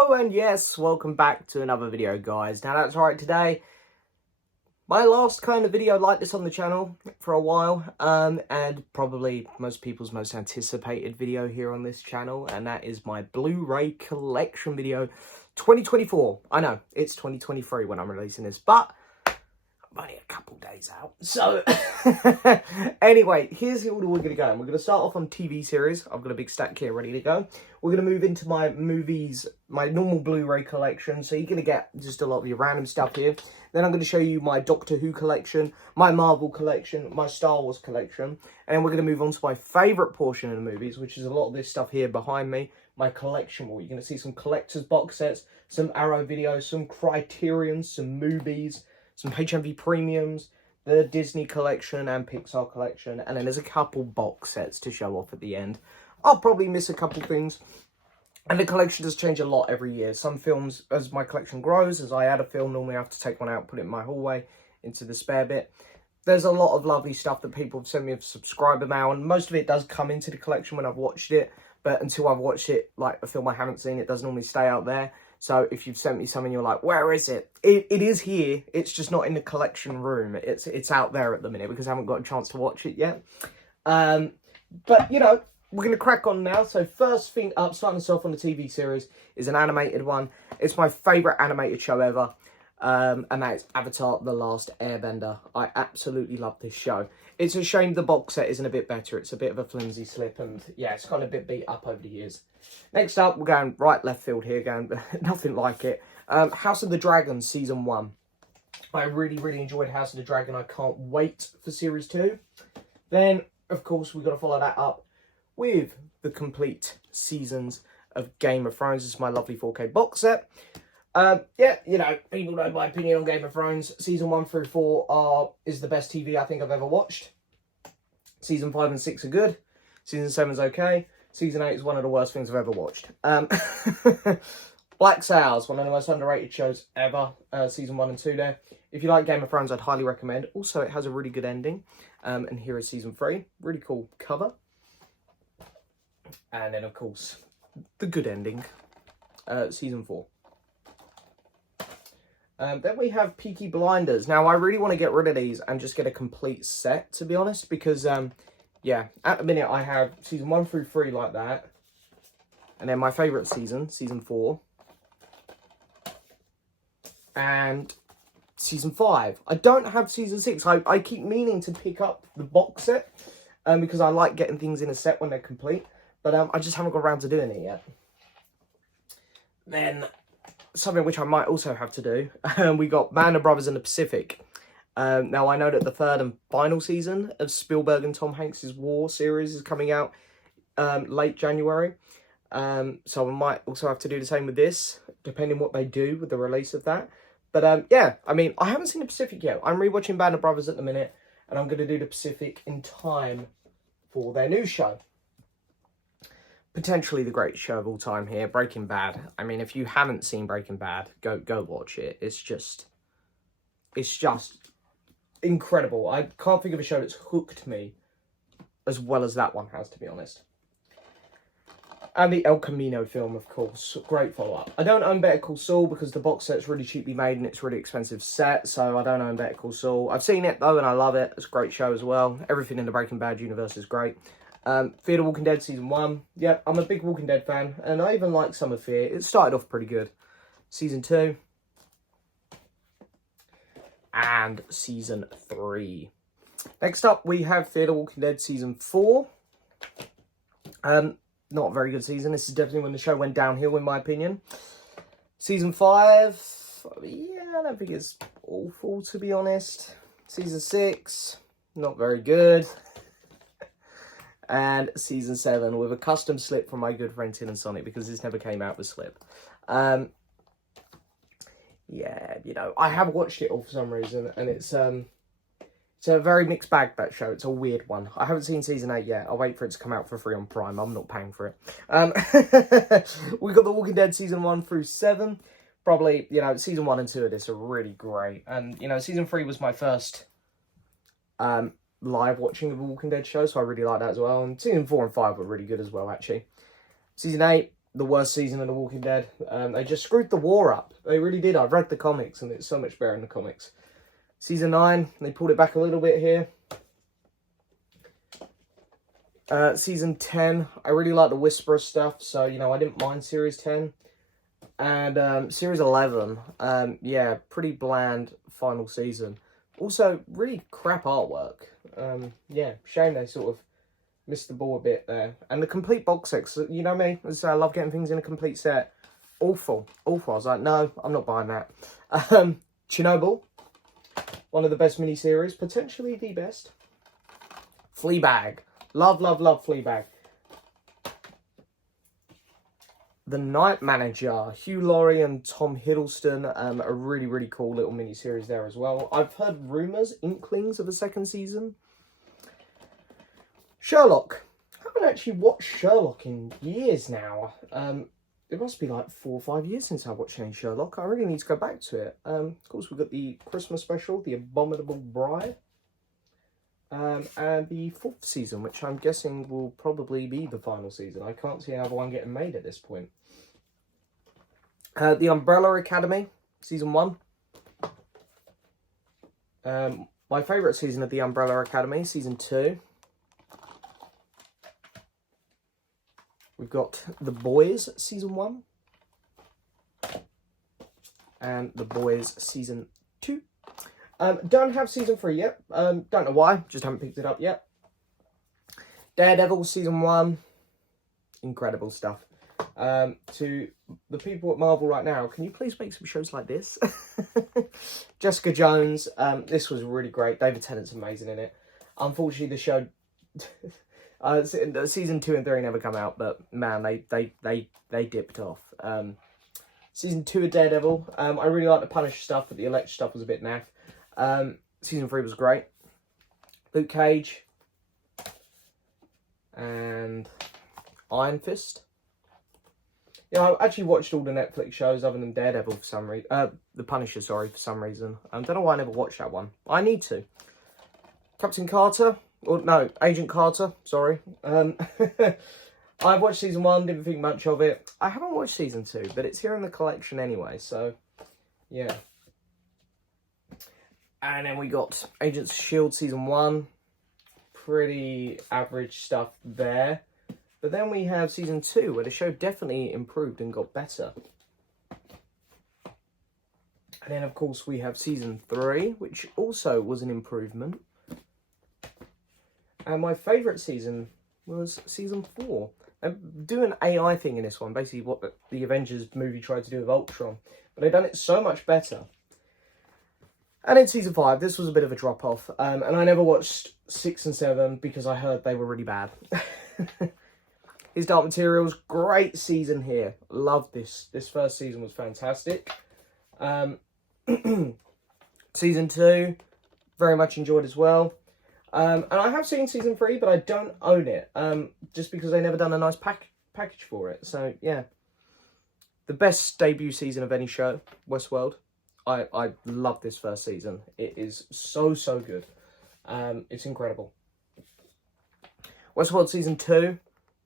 Hello, and yes, welcome back to another video, guys. Now, that's right, today, my last kind of video like this on the channel for a while, and probably most people's most anticipated video here on this channel, and that is my Blu Ray Collection video 2024. I know, it's 2023 when I'm releasing this, but I'm only a couple days out. So, anyway, here's the order we're going to go. We're going to start off on TV series. I've got a big stack here ready to go. We're going to move into my movies, my normal Blu-ray collection. So you're going to get just a lot of your random stuff here. Then I'm going to show you my Doctor Who collection, my Marvel collection, my Star Wars collection. And then we're going to move on to my favourite portion of the movies, which is a lot of this stuff here behind me, my collection wall. You're going to see some collector's box sets, some Arrow videos, some Criterion, some movies, some HMV premiums, the Disney collection and Pixar collection, and then there's a couple box sets to show off at the end. I'll probably miss a couple things, and the collection does change a lot every year. Some films, as my collection grows, as I add a film, normally I have to take one out, put it in my hallway, into the spare bit. There's a lot of lovely stuff that people have sent me a subscriber mail, and most of it does come into the collection when I've watched it, but until I've watched it, like a film I haven't seen, it doesn't normally stay out there. So if you've sent me something, you're like, where is it? It is here. It's just not in the collection room. It's out there at the minute because I haven't got a chance to watch it yet. But, you know, we're going to crack on now. So first thing up, starting us off on the TV series, is an animated one. It's my favourite animated show ever. And that is Avatar: The Last Airbender. I absolutely love this show. It's a shame the box set isn't a bit better. It's a bit of a flimsy slip, and yeah, it's kind of a bit beat up over the years. Next up, we're going right left field here, going nothing like it. House of the Dragon Season 1. I really enjoyed House of the Dragon. I can't wait for Series 2. Then, of course, we've got to follow that up with the complete seasons of Game of Thrones. This is my lovely 4K box set. Yeah, you know, people know my opinion on Game of Thrones. Season 1 through 4 is the best TV I think I've ever watched. Season 5 and 6 are good. Season 7 is okay. Season 8 is one of the worst things I've ever watched. Black Sails, one of the most underrated shows ever. Season 1 and 2 there. If you like Game of Thrones, I'd highly recommend. Also, it has a really good ending. And here is Season 3. Really cool cover. And then, of course, the good ending. Season 4. Then we have Peaky Blinders. Now, I really want to get rid of these and just get a complete set, to be honest, because, yeah, at the minute I have Season 1 through 3 like that, and then my favourite season, Season 4, and Season 5. I don't have Season 6. I keep meaning to pick up the box set, because I like getting things in a set when they're complete, but I just haven't got around to doing it yet. Then something which I might also have to do. We got Band of Brothers in the Pacific. Now, I know that the third and final season of Spielberg and Tom Hanks' War series is coming out late January. So I might also have to do the same with this, depending what they do with the release of that. But yeah, I mean, I haven't seen the Pacific yet. I'm rewatching Band of Brothers at the minute, and I'm going to do the Pacific in time for their new show. Potentially the greatest show of all time here, Breaking Bad. I mean, if you haven't seen Breaking Bad, go watch it. It's just incredible. I can't think of a show that's hooked me as well as that one has, to be honest. And the El Camino film, of course. Great follow-up. I don't own Better Call Saul because the box set's really cheaply made and it's a really expensive set, so I don't own Better Call Saul. I've seen it, though, and I love it. It's a great show as well. Everything in the Breaking Bad universe is great. Fear the Walking Dead Season 1. Yeah, I'm a big Walking Dead fan, and I even like some of Fear. It started off pretty good. Season 2. And Season 3. Next up, we have Fear the Walking Dead Season 4. Not a very good season. This is definitely when the show went downhill, in my opinion. Season 5. Yeah, I don't think it's awful, to be honest. Season 6. Not very good. And Season 7 with a custom slip from my good friend Tin and Sonic, because this never came out with slip. Yeah, you know, I have watched it all for some reason, and it's a very mixed bag, that show. It's a weird one. I haven't seen Season 8 yet. I'll wait for it to come out for free on Prime. I'm not paying for it. We've got The Walking Dead Season 1 through 7. Probably, you know, Season 1 and 2 of this are really great. And, you know, Season 3 was my first live watching of a Walking Dead show, so I really like that as well. And Season 4 and 5 were really good as well, actually. Season 8, the worst season of The Walking Dead. They just screwed the war up. They really did. I've read the comics and it's so much better in the comics. Season 9, they pulled it back a little bit here. Season 10, I really like the Whisperer stuff, so, you know, I didn't mind Series 10. And Series 11, yeah, pretty bland final season. Also, really crap artwork. Yeah, shame they sort of missed the ball a bit there. And the complete box sets, you know me, as I say, I love getting things in a complete set. Awful, awful. I was like, no, I'm not buying that. Chernobyl, one of the best miniseries, potentially the best. Fleabag. Love, love, love Fleabag. The Night Manager, Hugh Laurie and Tom Hiddleston, a really, really cool little mini-series there as well. I've heard rumours, inklings of a second season. Sherlock. I haven't actually watched Sherlock in years now. It must be like 4 or 5 years since I watched any Sherlock. I really need to go back to it. Of course, we've got the Christmas special, The Abominable Bride. And the 4th season, which I'm guessing will probably be the final season. I can't see another one getting made at this point. The Umbrella Academy, Season 1. My favourite season of The Umbrella Academy, Season 2. We've got The Boys, Season 1. And The Boys, Season 2. Don't have Season 3 yet. Don't know why. Just haven't picked it up yet. Daredevil, Season 1. Incredible stuff. To the people at Marvel right now, can you please make some shows like this? Jessica Jones. This was really great. David Tennant's amazing in it. Unfortunately, the show... Season 2 and 3 never come out, but man, they dipped off. Season 2 of Daredevil. I really like the Punisher stuff, but the Elektra stuff was a bit naff. Season 3 was great. Luke Cage. And Iron Fist. Yeah, I actually watched all the Netflix shows other than Daredevil for some reason. The Punisher, sorry, for some reason. I don't know why I never watched that one. I need to. Captain Carter. Or, no, Agent Carter, sorry. I've watched Season 1, didn't think much of it. I haven't watched Season 2, but it's here in the collection anyway, so, yeah. And then we got Agents of S.H.I.E.L.D. Season 1. Pretty average stuff there. But then we have Season 2, where the show definitely improved and got better. And then, of course, we have Season 3, which also was an improvement. And my favourite season was Season 4. I'm doing an AI thing in this one, basically what the Avengers movie tried to do with Ultron. But they've done it so much better. And in Season 5, this was a bit of a drop-off. And I never watched 6 and 7 because I heard they were really bad. His Dark Materials, great season here. Loved this. This first season was fantastic. Season 2, very much enjoyed as well. And I have seen Season 3, but I don't own it. Just because they never done a nice package for it. So, yeah. The best debut season of any show, Westworld. I love this first season. It is so, so good. It's incredible. Westworld Season 2.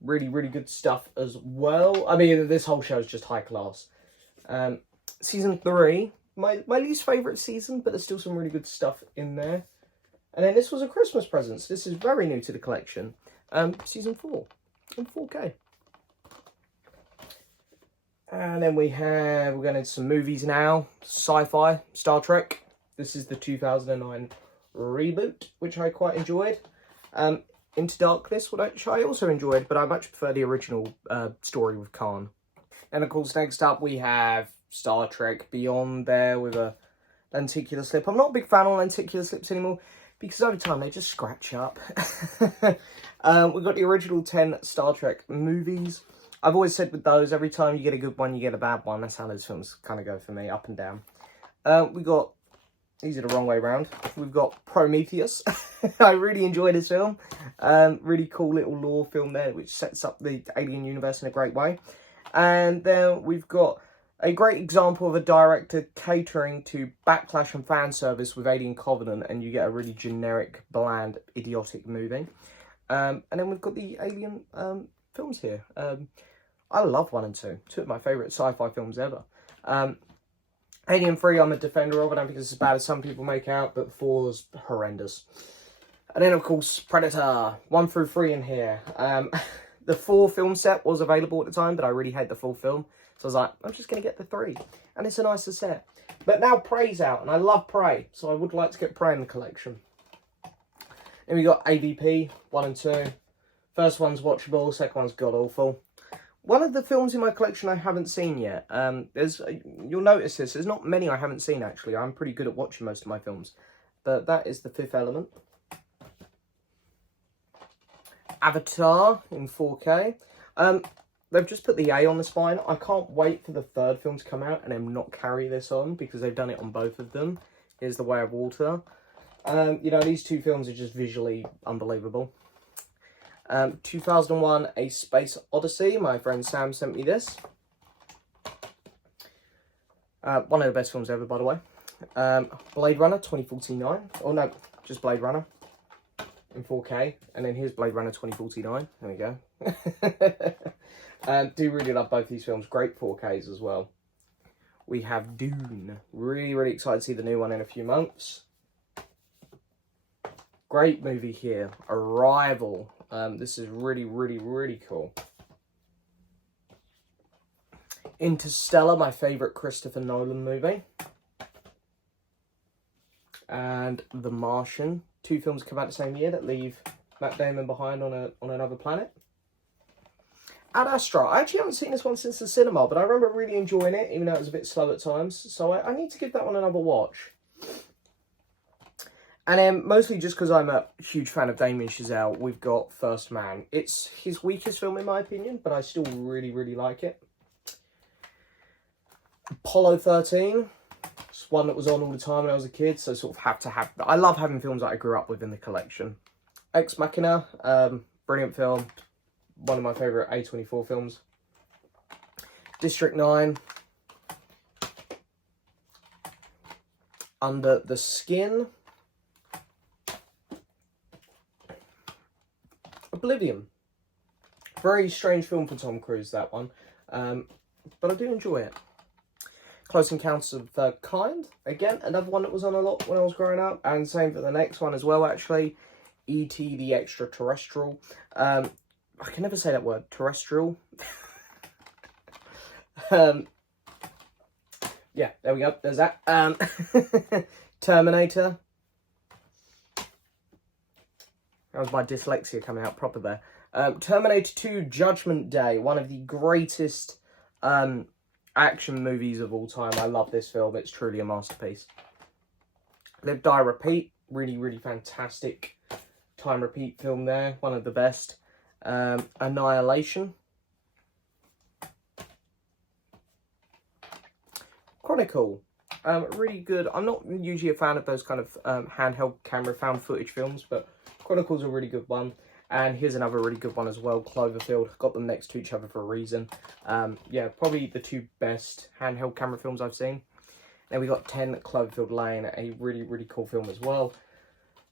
Really, really good stuff as well. I mean, this whole show is just high class. Season 3. My least favourite season, but there's still some really good stuff in there. And then this was a Christmas present. So this is very new to the collection. Season 4 in 4K. And then we're going into some movies now. Sci-fi, Star Trek. This is the 2009 reboot, which I quite enjoyed. Into Darkness, which I also enjoyed, but I much prefer the original story with Khan. And of course, next up we have Star Trek Beyond there with a lenticular slip. I'm not a big fan of lenticular slips anymore, because over time they just scratch up. We've got the original 10 Star Trek movies. I've always said with those, every time you get a good one, you get a bad one. That's how those films kind of go for me, up and down. We got, these are the wrong way around. We've got Prometheus. I really enjoyed this film. Really cool little lore film there, which sets up the alien universe in a great way. And then we've got a great example of a director catering to backlash and fan service with Alien Covenant, and you get a really generic, bland, idiotic movie. And then we've got the Alien films here. I love 1 and 2. Two of my favourite sci-fi films ever. Alien 3, I'm a defender of. I don't think it's as bad as some people make out, but 4's horrendous. And then, of course, Predator, 1 through 3 in here. The 4 film set was available at the time, but I really hate the full film. So I was like, I'm just going to get the 3. And it's a nicer set. But now Prey's out, and I love Prey. So I would like to get Prey in the collection. Then we got AVP, 1 and 2. First one's watchable, second one's god-awful. One of the films in my collection I haven't seen yet. You'll notice this, there's not many I haven't seen, actually. I'm pretty good at watching most of my films. But that is The Fifth Element. Avatar in 4K. They've just put the A on the spine. I can't wait for the third film to come out and then not carry this on, because they've done it on both of them. Here's The Way of Water. You know, these two films are just visually unbelievable. 2001 A Space Odyssey. My friend Sam sent me this. One of the best films ever, by the way. Blade Runner 2049. Oh no, just Blade Runner in 4K. And then here's Blade Runner 2049. There we go. Do really love both these films. Great 4Ks as well. We have Dune. Really, really excited to see the new one in a few months. Great movie here. Arrival. This is really, really, really cool. Interstellar, my favourite Christopher Nolan movie. And The Martian. 2 films come out the same year that leave Matt Damon behind on another planet. Ad Astra. I actually haven't seen this one since the cinema, but I remember really enjoying it, even though it was a bit slow at times. So I need to give that one another watch. And then, mostly just because I'm a huge fan of Damien Chazelle, we've got First Man. It's his weakest film, in my opinion, but I still really, really like it. Apollo 13. It's one that was on all the time when I was a kid, so sort of have to have... I love having films that I grew up with in the collection. Ex Machina. Brilliant film. One of my favourite A24 films. District 9. Under the Skin. Oblivion. Very strange film for Tom Cruise, that one. But I do enjoy it. Close Encounters of the Third Kind. Again, another one that was on a lot when I was growing up. And same for the next one as well, actually. E.T. the Extraterrestrial. I can never say that word. Terrestrial. Yeah, there we go. There's that. Terminator. That was my dyslexia coming out proper there. Terminator 2 Judgment Day. One of the greatest action movies of all time. I love this film. It's truly a masterpiece. Live, Die, Repeat. Really, really fantastic time repeat film there. One of the best. Annihilation. Chronicle. Really good. I'm not usually a fan of those kind of handheld camera found footage films, but Chronicle's a really good one. And here's another really good one as well, Cloverfield. Got them next to each other for a reason. Yeah, probably the 2 best handheld camera films I've seen. Then we got 10 Cloverfield Lane, a really, really cool film as well.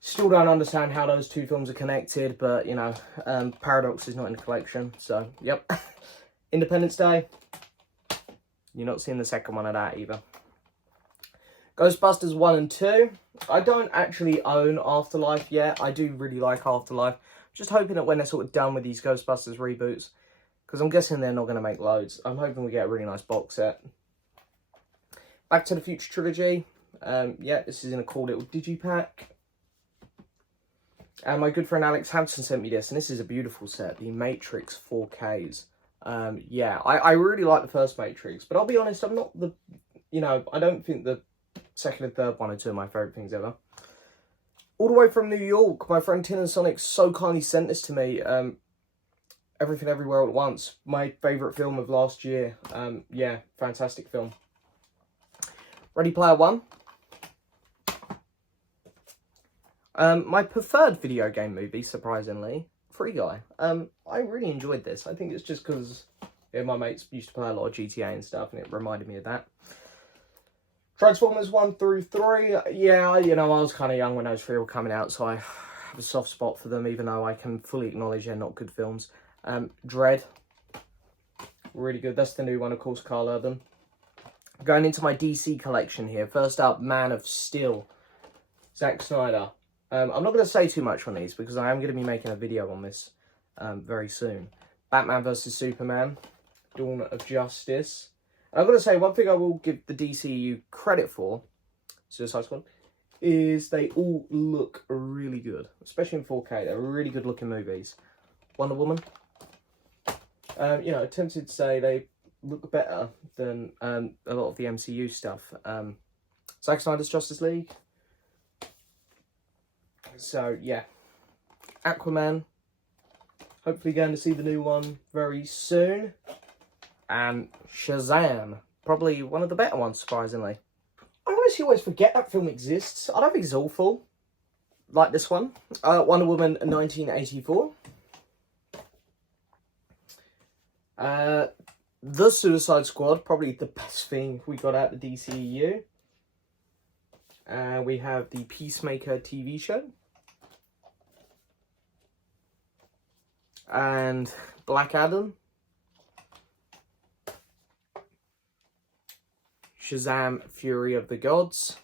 Still don't understand how those 2 films are connected, but, you know, Paradox is not in the collection, so, yep. Independence Day. You're not seeing the second one of that either. Ghostbusters 1 and 2. I don't actually own Afterlife yet. I do really like Afterlife. Just hoping that when they're sort of done with these Ghostbusters reboots, because I'm guessing they're not going to make loads, I'm hoping we get a really nice box set. Back to the Future trilogy. Yeah, this is in a cool little digipack. And my good friend Alex Hampson sent me this, and this is a beautiful set, the Matrix 4Ks. Yeah, I really like the first Matrix, but I'll be honest, I'm not the, you know, I don't think the second and third one are 2 of my favourite things ever. All the way from New York, my friend Tin and Sonic so kindly sent this to me. Everything Everywhere All at Once, my favourite film of last year. Yeah, fantastic film. Ready Player One. My preferred video game movie, surprisingly, Free Guy. I really enjoyed this. I think it's just because my mates used to play a lot of GTA and stuff, and it reminded me of that. Transformers 1 through 3, yeah, you know, I was kind of young when those 3 were coming out, so I have a soft spot for them, even though I can fully acknowledge they're not good films. Dread. Really good. That's the new one, of course, Carl Urban. Going into my DC collection here. First up, Man of Steel. Zack Snyder. I'm not going to say too much on these because I am going to be making a video on this very soon. Batman vs Superman. Dawn of Justice. And I've got to say, one thing I will give the DCU credit for, Suicide Squad, is they all look really good. Especially in 4K. They're really good looking movies. Wonder Woman. You know, tempted to say they look better than a lot of the MCU stuff. Zack Snyder's Justice League. So, yeah. Aquaman. Hopefully going to see the new one very soon. And Shazam. Probably one of the better ones, surprisingly. I honestly always forget that film exists. I don't think it's awful. Like this one. Wonder Woman 1984. The Suicide Squad, probably the best thing we got out of the DCEU. We have the Peacemaker TV show. And Black Adam. Shazam, Fury of the Gods.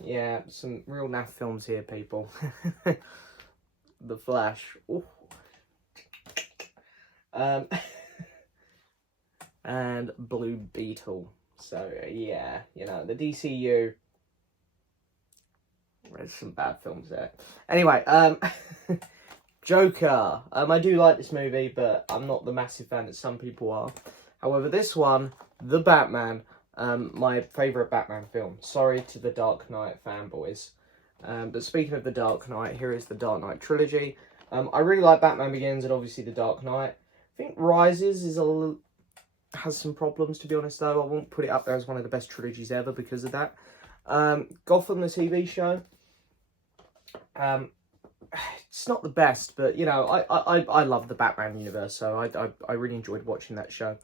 Yeah, some real naff films here, people. The Flash. Ooh. And Blue Beetle. So, yeah, you know, the DCU. There's some bad films there. Anyway, Joker. I do like this movie, but I'm not the massive fan that some people are. However, this one, The Batman, my favourite Batman film. Sorry to the Dark Knight fanboys. But speaking of the Dark Knight, here is the Dark Knight trilogy. I really like Batman Begins and obviously the Dark Knight. I think Rises is has some problems, to be honest, though. I won't put it up there as one of the best trilogies ever because of that. Gotham, the TV show. It's not the best, but, you know, I love the Batman universe, so I really enjoyed watching that show.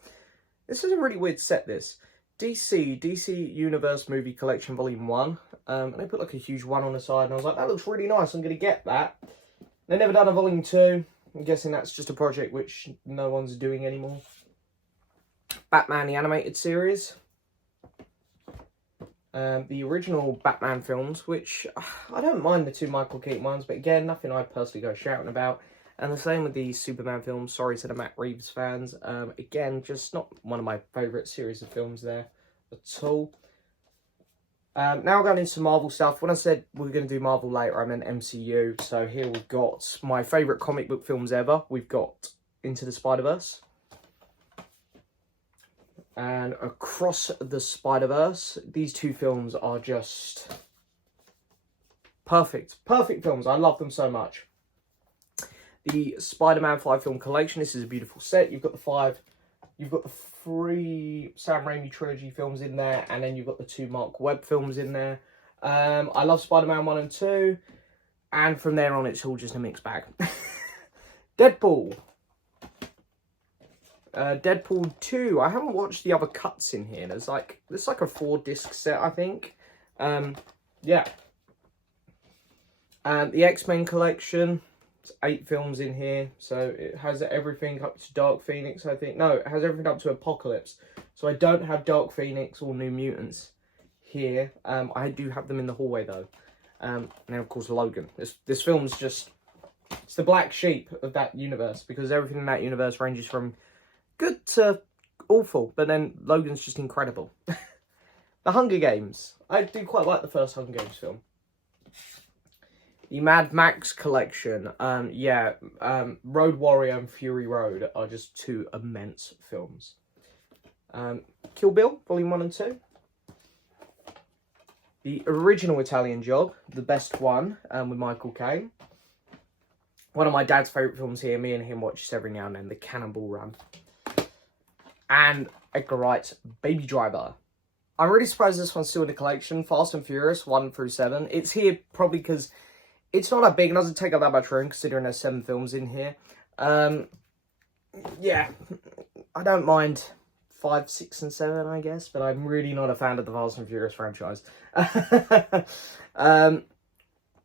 This is a really weird set, this. DC Universe Movie Collection Volume 1. And they put, like, a huge 1 on the side, and I was like, that looks really nice, I'm going to get that. They've never done a Volume 2. I'm guessing that's just a project which no one's doing anymore. Batman, the animated series. The original Batman films, which I don't mind the 2 Michael Keaton ones, but again, nothing I personally go shouting about. And the same with the Superman films. Sorry to the Matt Reeves fans. Again, just not one of my favourite series of films there at all. Now going into Marvel stuff. When I said we were going to do Marvel later, I meant MCU. So here we've got my favourite comic book films ever. We've got Into the Spider-Verse. And Across the Spider-Verse. These 2 films are just perfect. Perfect films. I love them so much. The Spider-Man 5 film collection. This is a beautiful set. You've got the 3 Sam Raimi trilogy films in there. And then you've got the 2 Mark Webb films in there. I love Spider-Man 1 and 2. And from there on, it's all just a mixed bag. Deadpool. Deadpool 2. I haven't watched the other cuts in here. There's like a 4-disc set, I think. Yeah. The X-Men collection. It's 8 films in here. So it has everything up to Dark Phoenix, I think. No, it has everything up to Apocalypse. So I don't have Dark Phoenix or New Mutants here. I do have them in the hallway, though. And then, of course, Logan. This film's just... It's the black sheep of that universe. Because everything in that universe ranges from good to awful, but then Logan's just incredible. The Hunger Games. I do quite like the first Hunger Games film. The Mad Max collection. Road Warrior and Fury Road are just 2 immense films. Kill Bill, Volume 1 and 2. The original Italian Job, the best one, with Michael Caine. One of my dad's favourite films here, me and him watch this every now and then, The Cannonball Run. And Edgar Wright's Baby Driver. I'm really surprised this one's still in the collection. Fast and Furious 1 through 7. It's here probably because it's not that big and doesn't take up that much room considering there's 7 films in here. Yeah, I don't mind 5, 6 and 7, I guess, but I'm really not a fan of the Fast and Furious franchise.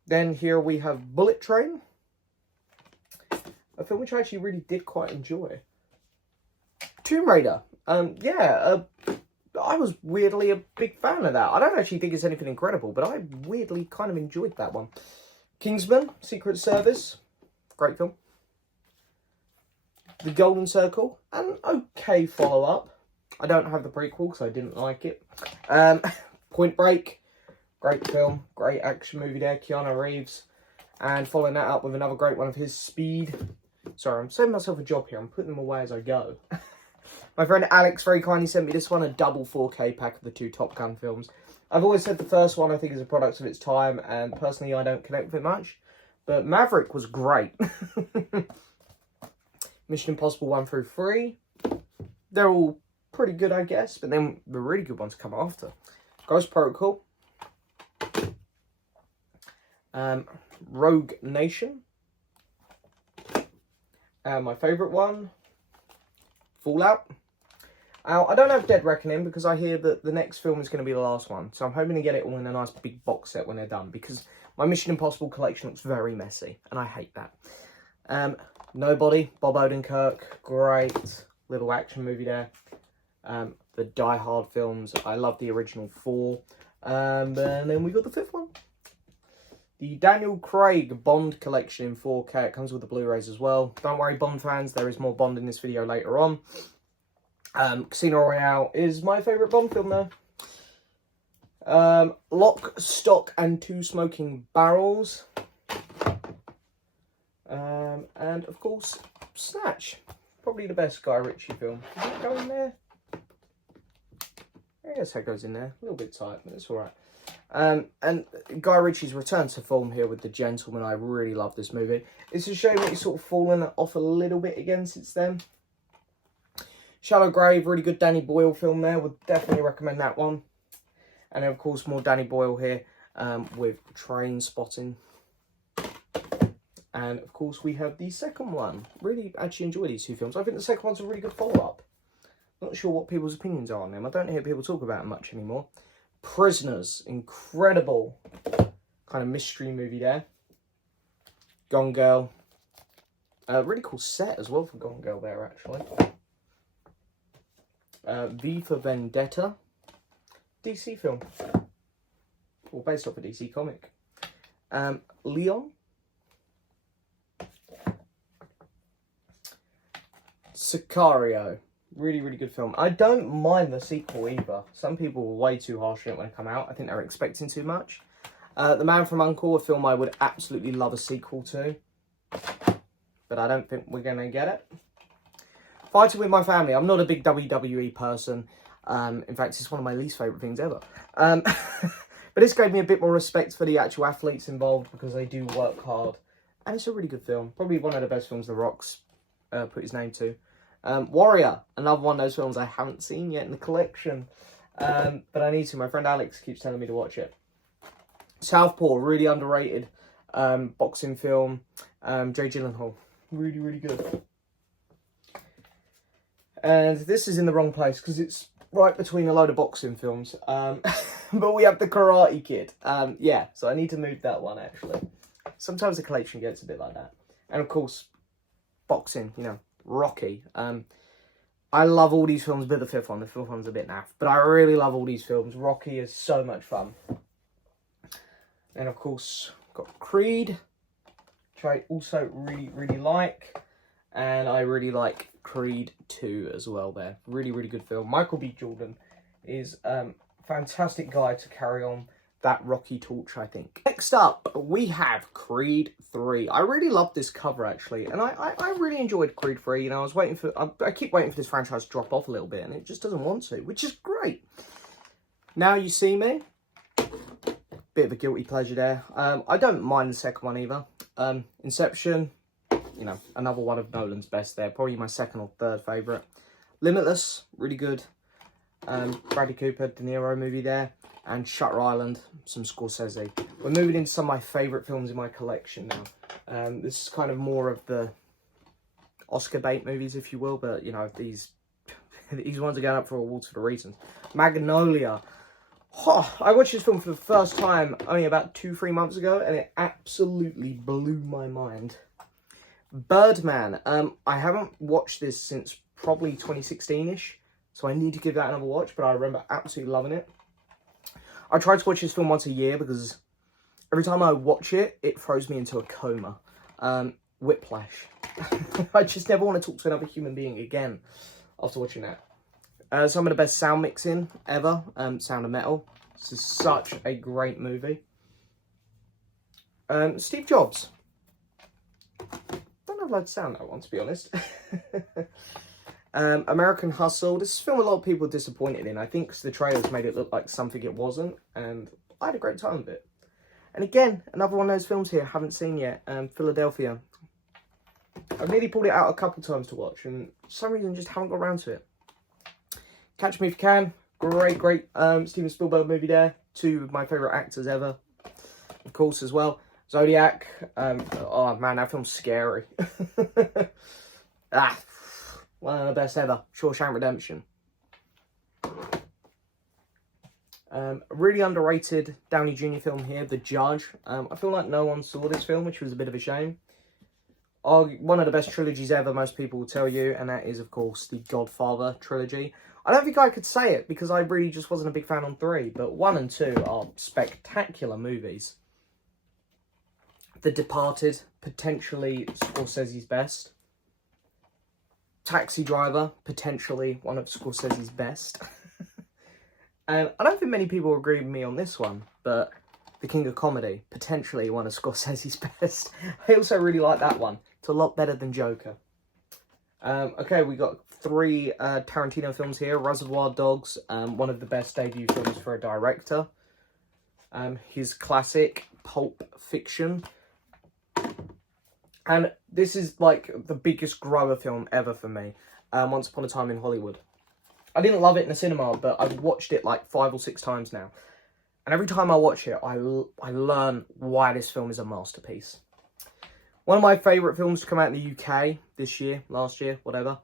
Then here we have Bullet Train. A film which I actually really did quite enjoy. Tomb Raider. I was weirdly a big fan of that. I don't actually think it's anything incredible, but I weirdly kind of enjoyed that one. Kingsman, Secret Service, great film. The Golden Circle, an okay follow-up. I don't have the prequel because I didn't like it. Point Break, great film, great action movie there, Keanu Reeves. And following that up with another great one of his, Speed. Sorry, I'm setting myself a job here. I'm putting them away as I go. My friend Alex very kindly sent me this one, a double 4K pack of the 2 Top Gun films. I've always said the first one I think is a product of its time, and personally I don't connect with it much. But Maverick was great. Mission Impossible 1 through 3. They're all pretty good, I guess, but then the really good ones come after. Ghost Protocol. Rogue Nation. My favourite one, Fallout. I don't have Dead Reckoning because I hear that the next film is going to be the last one. So I'm hoping to get it all in a nice big box set when they're done, because my Mission Impossible collection looks very messy and I hate that. Nobody, Bob Odenkirk, great little action movie there. The Die Hard films, I love the original 4. And then we got the 5th one. The Daniel Craig Bond collection in 4K. It comes with the Blu-rays as well. Don't worry, Bond fans, there is more Bond in this video later on. Casino Royale is my favourite Bond film though. Lock, Stock and Two Smoking Barrels. And of course, Snatch. Probably the best Guy Ritchie film. Does it go in there? I guess that goes in there. A little bit tight, but it's alright. And Guy Ritchie's return to form here with The Gentleman. I really love this movie. It's a shame that he's sort of fallen off a little bit again since then. Shallow Grave, really good Danny Boyle film there. Would definitely recommend that one. And then, of course, more Danny Boyle here with Train Spotting. And, of course, we have the second one. Really actually enjoy these 2 films. I think the second one's a really good follow-up. Not sure what people's opinions are on them. I don't hear people talk about it much anymore. Prisoners, incredible kind of mystery movie there. Gone Girl, really cool set as well for Gone Girl there actually. V for Vendetta, DC film, or based off a DC comic. Leon, Sicario. Really, really good film. I don't mind the sequel either. Some people were way too harsh on it when it came out. I think they were expecting too much. The Man from U.N.C.L.E., a film I would absolutely love a sequel to. But I don't think we're going to get it. Fighting with My Family. I'm not a big WWE person. In fact, it's one of my least favourite things ever. But this gave me a bit more respect for the actual athletes involved because they do work hard. And it's a really good film. Probably one of the best films The Rock's put his name to. Warrior, another one of those films I haven't seen yet in the collection, but I need to. My friend Alex keeps telling me to watch it. Southpaw, really underrated boxing film. Jay Gyllenhaal, really, really good. And this is in the wrong place because it's right between a load of boxing films. But we have the Karate Kid. Yeah, so I need to move that one actually. Sometimes the collection gets a bit like that. And of course, boxing, you know. Rocky. I love all these films, but the 5th one. The 5th one's a bit naff. But I really love all these films. Rocky is so much fun. And of course, got Creed, which I also really, really like. And I really like Creed 2 as well there. Really, really good film. Michael B. Jordan is a fantastic guy to carry on that Rocky torch, I think. Next up, we have Creed 3. I really love this cover, actually. And I really enjoyed Creed 3. You know, I keep waiting for this franchise to drop off a little bit, and it just doesn't want to, which is great. Now You See Me. Bit of a guilty pleasure there. I don't mind the second one either. Inception, you know, another one of Nolan's best there. Probably my second or third favourite. Limitless, really good. Bradley Cooper, De Niro movie there. And Shutter Island, some Scorsese. We're moving into some of my favourite films in my collection now. This is kind of more of the Oscar bait movies, if you will, but, you know, these ones are going up for awards for the reasons. Magnolia. Oh, I watched this film for the first time only about 2-3 months ago, and it absolutely blew my mind. Birdman. I haven't watched this since probably 2016-ish. So I need to give that another watch, but I remember absolutely loving it. I try to watch this film once a year because every time I watch it, it throws me into a coma. Whiplash. I just never want to talk to another human being again after watching that. Some of the best sound mixing ever. Sound of Metal. This is such a great movie. Steve Jobs. Don't have loads of sound that one, to be honest. American Hustle. This is a film a lot of people are disappointed in. I think the trailers made it look like something it wasn't, and I had a great time with it. And again, another one of those films here I haven't seen yet. Philadelphia. I've nearly pulled it out a couple times to watch, and for some reason just haven't got around to it. Catch Me If You Can. Great Steven Spielberg movie there. Two of my favourite actors ever, of course, as well. Zodiac. Oh man, that film's scary. One of the best ever. Shawshank Redemption. Really underrated Downey Jr. film here, The Judge. I feel like no one saw this film, which was a bit of a shame. One of the best trilogies ever, most people will tell you, and that is, of course, the Godfather trilogy. I don't think I could say it, because I really just wasn't a big fan on 3, but 1 and 2 are spectacular movies. The Departed, potentially Scorsese's best. Taxi Driver, potentially one of Scorsese's best. And I don't think many people agree with me on this one, but The King of Comedy, potentially one of Scorsese's best. I also really like that one. It's a lot better than Joker. Okay, we got 3 Tarantino films here. Reservoir Dogs, one of the best debut films for a director. His classic, Pulp Fiction. And this is like the biggest grower film ever for me. Once Upon a Time in Hollywood. I didn't love it in the cinema, but I've watched it like 5 or 6 times now. And every time I watch it, I learn why this film is a masterpiece. One of my favourite films to come out in the UK this year, last year, whatever.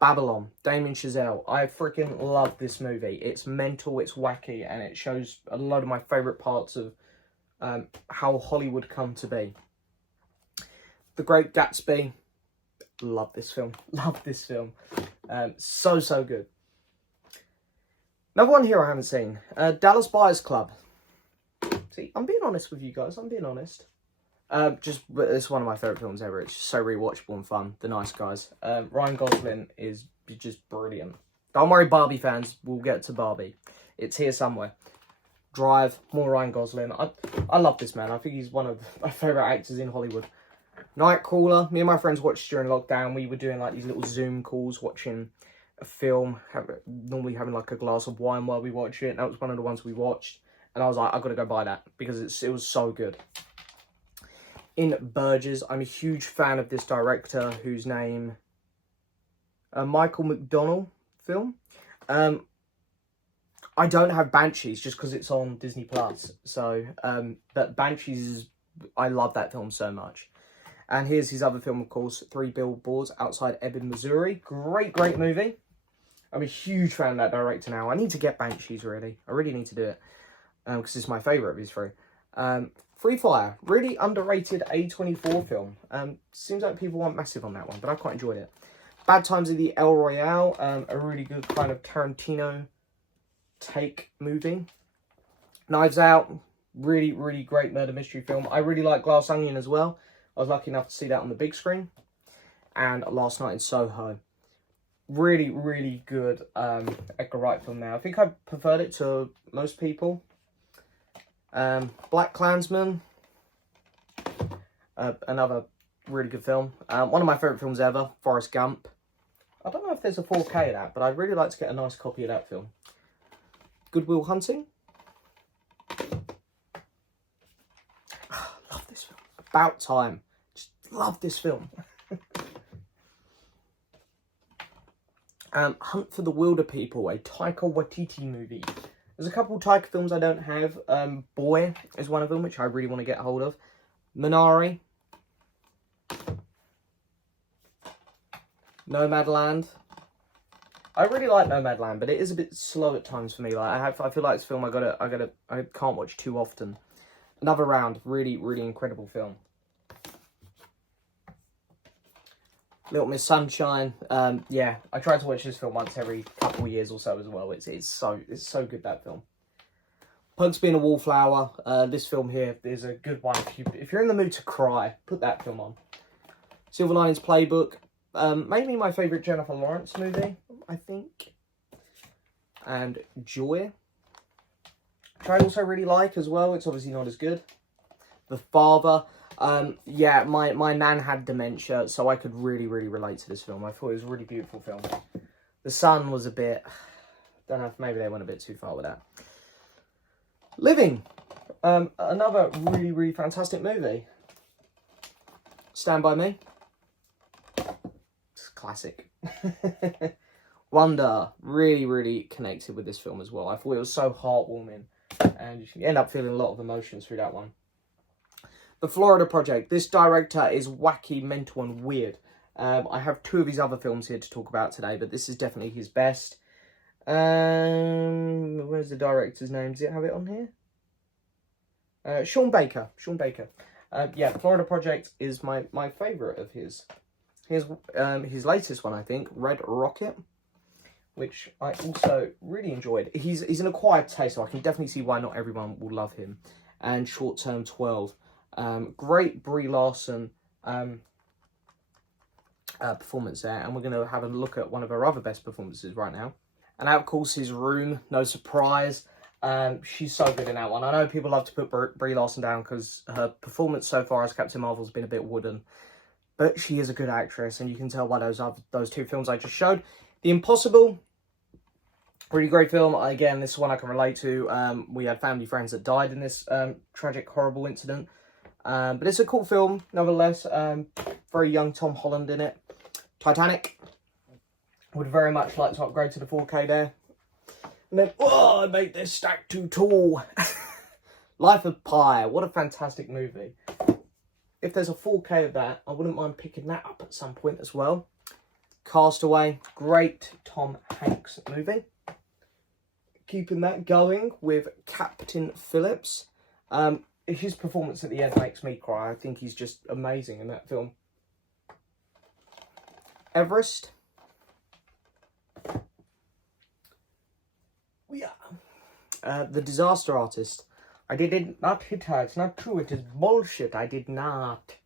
Babylon, Damien Chazelle. I freaking love this movie. It's mental, it's wacky, and it shows a lot of my favourite parts of how Hollywood come to be. The Great Gatsby. Love this film. Love this film. So good. Another one here I haven't seen. Dallas Buyers Club. See, I'm being honest with you guys. I'm being honest. It's one of my favourite films ever. It's just so rewatchable and fun. The Nice Guys. Ryan Gosling is just brilliant. Don't worry, Barbie fans. We'll get to Barbie. It's here somewhere. Drive. More Ryan Gosling. I love this man. I think he's one of my favourite actors in Hollywood. Nightcrawler. Me and my friends watched during lockdown. We were doing like these little Zoom calls, watching a film, normally having like a glass of wine while we watch it. That was one of the ones we watched, and I was like, I've got to go buy that because it was so good. In Burgess, I'm a huge fan of this director whose name, Michael McDonnell film. I don't have Banshees just because it's on Disney Plus. So, but Banshees is, I love that film so much. And here's his other film, of course, 3 Billboards Outside Ebbing, Missouri. Great movie. I'm a huge fan of that director now. I need to get Banshees, really. I really need to do it. Because it's my favourite of his 3. Free Fire. Really underrated A24 film. Seems like people weren't massive on that one, but I quite enjoyed it. Bad Times at the El Royale. A really good kind of Tarantino take movie. Knives Out. Really great murder mystery film. I really like Glass Onion as well. I was lucky enough to see that on the big screen. And Last Night in Soho. Really good Edgar Wright film now. I think I preferred it to most people. Black Klansman. Another really good film. One of my favourite films ever. Forrest Gump. I don't know if there's a 4K of that, but I'd really like to get a nice copy of that film. Good Will Hunting. Love this film. About Time. Just love this film. Hunt for the Wilder People, a Taika Waititi movie. There's a couple Taika films I don't have. Boy is one of them, which I really want to get hold of. Minari. Nomadland. I really like Nomadland, but it is a bit slow at times for me. Like I feel like it's a film I can't watch too often. Another Round, really incredible film. Little Miss Sunshine. Yeah, I try to watch this film once every couple of years or so as well. It's so good, that film. Pugs Being a Wallflower. This film here is a good one. If you're in the mood to cry, put that film on. Silver Linings Playbook. Maybe my favourite Jennifer Lawrence movie, I think. And Joy, which I also really like as well. It's obviously not as good. The Father. Yeah, my nan had dementia, so I could really relate to this film. I thought it was a really beautiful film. The Sun was a bit... don't know if maybe they went a bit too far with that. Living. Another really fantastic movie. Stand By Me. It's classic. Wonder. Really connected with this film as well. I thought it was so heartwarming. And you end up feeling a lot of emotions through that one. The Florida Project. This director is wacky, mental and weird. I have 2 of his other films here to talk about today, but this is definitely his best. Where's the director's name? Does it have it on here? Sean Baker. Yeah, Florida Project is my favourite of his. Here's his latest one, I think, Red Rocket, which I also really enjoyed. He's an acquired taste, so I can definitely see why not everyone will love him. And Short Term 12. Great Brie Larson performance there, and we're going to have a look at one of her other best performances right now. And of course, his Room, no surprise. She's so good in that one. I know people love to put Brie Larson down because her performance so far as Captain Marvel's been a bit wooden, but she is a good actress, and you can tell by those 2 films I just showed. The Impossible, really great film. Again, this is one I can relate to. We had family friends that died in this tragic, horrible incident. But it's a cool film, nevertheless. Very young Tom Holland in it. Titanic. Would very much like to upgrade to the 4K there. And then, oh, I made this stack too tall. Life of Pi. What a fantastic movie. If there's a 4K of that, I wouldn't mind picking that up at some point as well. Castaway. Great Tom Hanks movie. Keeping that going with Captain Phillips. His performance at the end makes me cry. I think he's just amazing in that film. Everest. Yeah. The Disaster Artist. I did not hit her. It's not true. It is bullshit. I did not.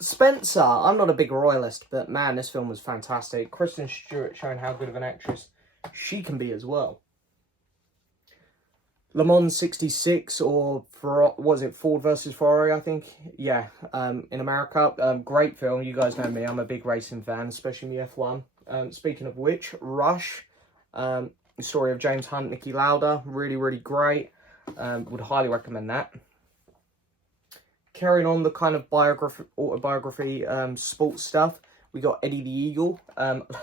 Spencer. I'm not a big royalist, but man, this film was fantastic. Kristen Stewart showing how good of an actress she can be as well. Le Mans 66, or was it Ford versus Ferrari, I think? Yeah, in America. Great film. You guys know me. I'm a big racing fan, especially in the F1. Speaking of which, Rush. The story of James Hunt, Niki Lauda. Really great. Would highly recommend that. Carrying on the kind of autobiography, sports stuff. We got Eddie the Eagle.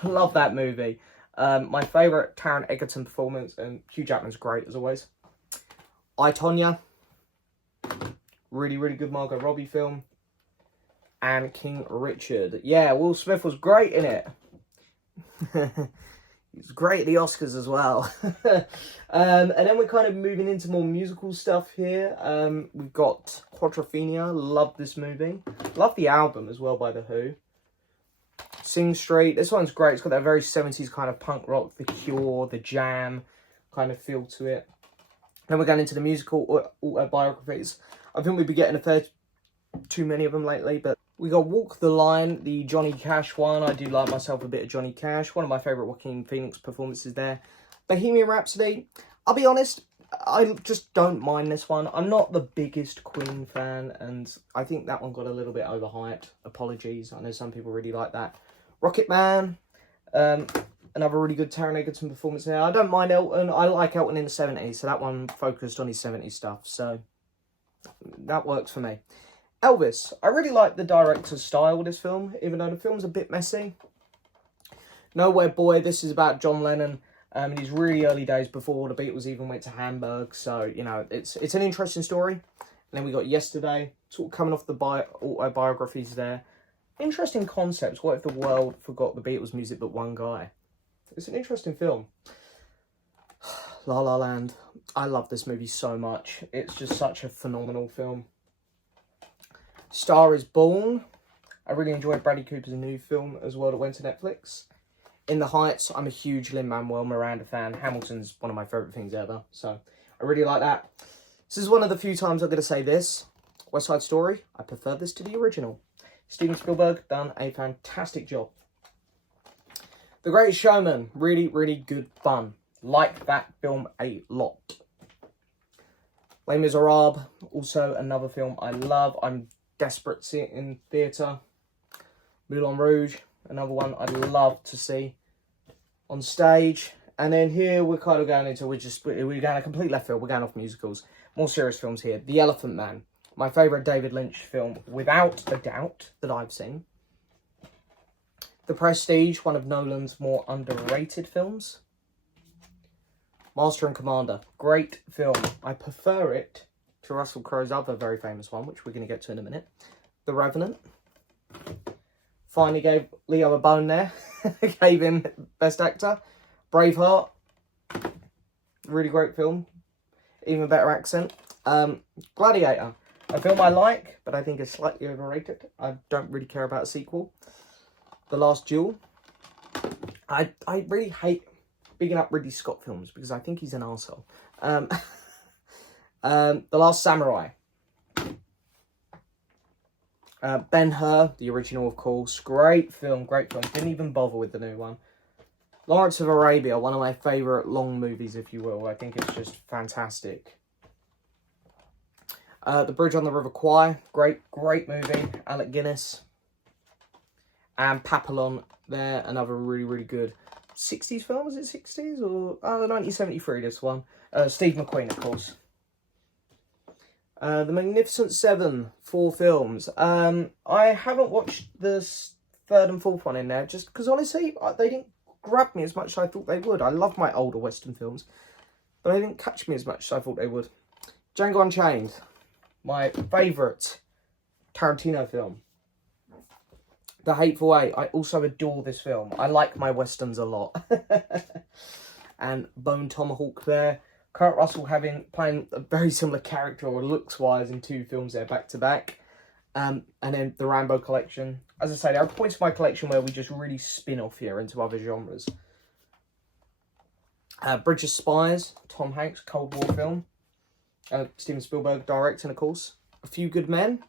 Love that movie. My favourite Taron Egerton performance, and Hugh Jackman's great as always. I, Tonya. Really good Margot Robbie film. And King Richard. Yeah, Will Smith was great in it. He was great at the Oscars as well. And then we're kind of moving into more musical stuff here. We've got Quadrophenia. Love this movie. Love the album as well by The Who. Sing Street. This one's great. It's got that very 70s kind of punk rock, The Cure, The Jam kind of feel to it. Then we're going into the musical autobiographies. I think we've been getting a fair too many of them lately, but we got Walk the Line, the Johnny Cash one. I do like myself a bit of Johnny Cash. One of my favourite Joaquin Phoenix performances there. Bohemian Rhapsody. I'll be honest, I just don't mind this one. I'm not the biggest Queen fan, and I think that one got a little bit overhyped. Apologies. I know some people really like that. Rocket Man. Another really good Taron Egerton performance there. I don't mind Elton. I like Elton in the 70s, so that one focused on his 70s stuff. So that works for me. Elvis. I really like the director's style with this film, even though the film's a bit messy. Nowhere Boy. This is about John Lennon in his really early days before the Beatles even went to Hamburg. So, you know, it's an interesting story. And then we got Yesterday, sort of coming off the autobiographies there. Interesting concepts. What if the world forgot the Beatles music but one guy? It's an interesting film. La La Land. I love this movie so much. It's just such a phenomenal film. Star is Born. I really enjoyed Bradley Cooper's new film as well that went to Netflix. In the Heights, I'm a huge Lin-Manuel Miranda fan. Hamilton's one of my favourite things ever, so I really like that. This is one of the few times I'm going to say this. West Side Story, I prefer this to the original. Steven Spielberg done a fantastic job. The Greatest Showman, really, really good fun. Like that film a lot. Les Miserables, also another film I love. I'm desperate to see it in theatre. Moulin Rouge, another one I'd love to see on stage. And then here we're kind of going into, we're going a complete left field. We're going off musicals. More serious films here. The Elephant Man, my favourite David Lynch film, without a doubt, that I've seen. The Prestige, one of Nolan's more underrated films. Master and Commander, great film. I prefer it to Russell Crowe's other very famous one, which we're going to get to in a minute. The Revenant. Finally gave Leo a bone there. Gave him Best Actor. Braveheart. Really great film. Even better accent. Gladiator. A film I like, but I think is slightly overrated. I don't really care about a sequel. The Last Duel. I really hate bigging up Ridley Scott films because I think he's an arsehole. The Last Samurai. Ben-Hur, the original, of course. Great film, great film. Didn't even bother with the new one. Lawrence of Arabia, one of my favourite long movies, if you will. I think it's just fantastic. The Bridge on the River Kwai, great movie. Alec Guinness. And Papillon there, another really, really good 60s film. Was it 60s or 1973? This one. Steve McQueen, of course. The Magnificent Seven, 4 films. I haven't watched the third and fourth one in there just because honestly they didn't grab me as much as I thought they would. I love my older Western films, but they didn't catch me as much as I thought they would. Django Unchained, my favourite Tarantino film. The Hateful Eight, I also adore this film. I like my Westerns a lot. And Bone Tomahawk there. Kurt Russell playing a very similar character, or looks-wise, in 2 films there back-to-back. And then the Rambo collection. As I say, there are points of my collection where we just really spin off here into other genres. Bridge of Spies, Tom Hanks, Cold War film. Steven Spielberg directing, of course. A Few Good Men.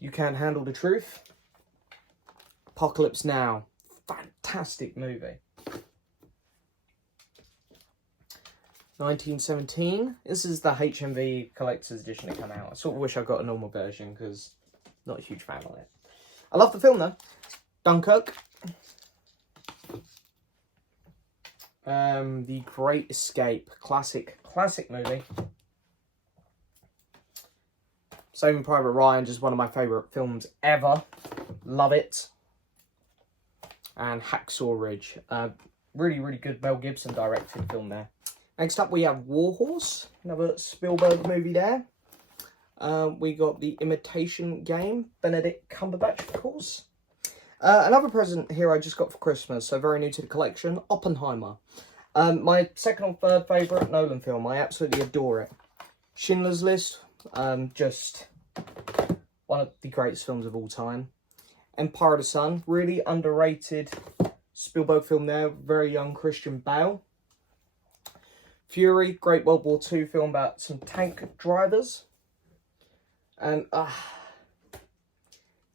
You Can't Handle the Truth. Apocalypse Now. Fantastic movie. 1917. This is the HMV Collector's Edition that came out. I sort of wish I got a normal version because I'm not a huge fan of it. I love the film though. Dunkirk. The Great Escape. Classic movie. Saving Private Ryan, just one of my favourite films ever. Love it. And Hacksaw Ridge. Really, really good Mel Gibson directed film there. Next up we have Warhorse, another Spielberg movie there. We got The Imitation Game, Benedict Cumberbatch, of course. Another present here I just got for Christmas, so very new to the collection, Oppenheimer. My second or third favourite Nolan film, I absolutely adore it. Schindler's List, just one of the greatest films of all time. Empire of the Sun, really underrated Spielberg film there, very young Christian Bale. Fury, great World War II film about some tank drivers. And, I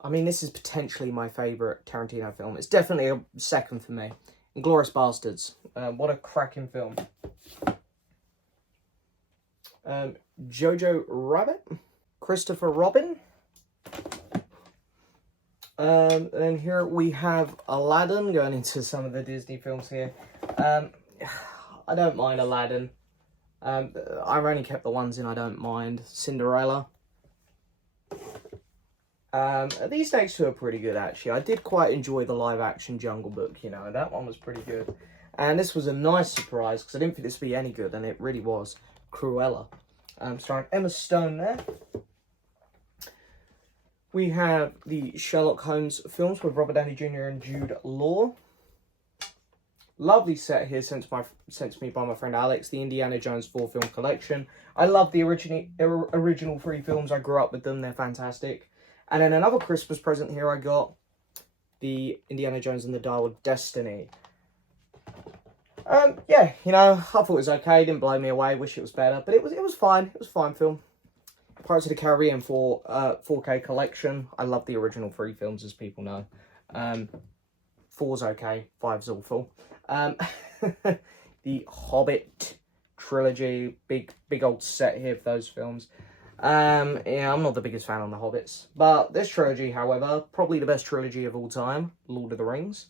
mean, this is potentially my favourite Tarantino film. It's definitely a second for me. Inglourious Bastards. What a cracking film. Jojo Rabbit. Christopher Robin. And then here we have Aladdin, going into some of the Disney films here. I don't mind Aladdin. I've only kept the ones in I don't mind. Cinderella. These next two are pretty good, actually. I did quite enjoy the live-action Jungle Book, you know. That one was pretty good. And this was a nice surprise, because I didn't think this would be any good, and it really was. Cruella. Starring Emma Stone there. We have the Sherlock Holmes films with Robert Downey Jr. and Jude Law. Lovely set here sent to me by my friend Alex, the Indiana Jones 4-film collection. I love the original 3 films. I grew up with them. They're fantastic. And then another Christmas present here I got, the Indiana Jones and the Dial of Destiny. Yeah, you know, I thought it was okay, didn't blow me away, wish it was better, but it was fine. It was a fine film. Pirates of the Caribbean for 4K collection. I love the original 3 films, as people know. 4's okay, 5's awful. The Hobbit trilogy, big old set here for those films. Yeah, I'm not the biggest fan on the Hobbits, but this trilogy, however, probably the best trilogy of all time, Lord of the Rings.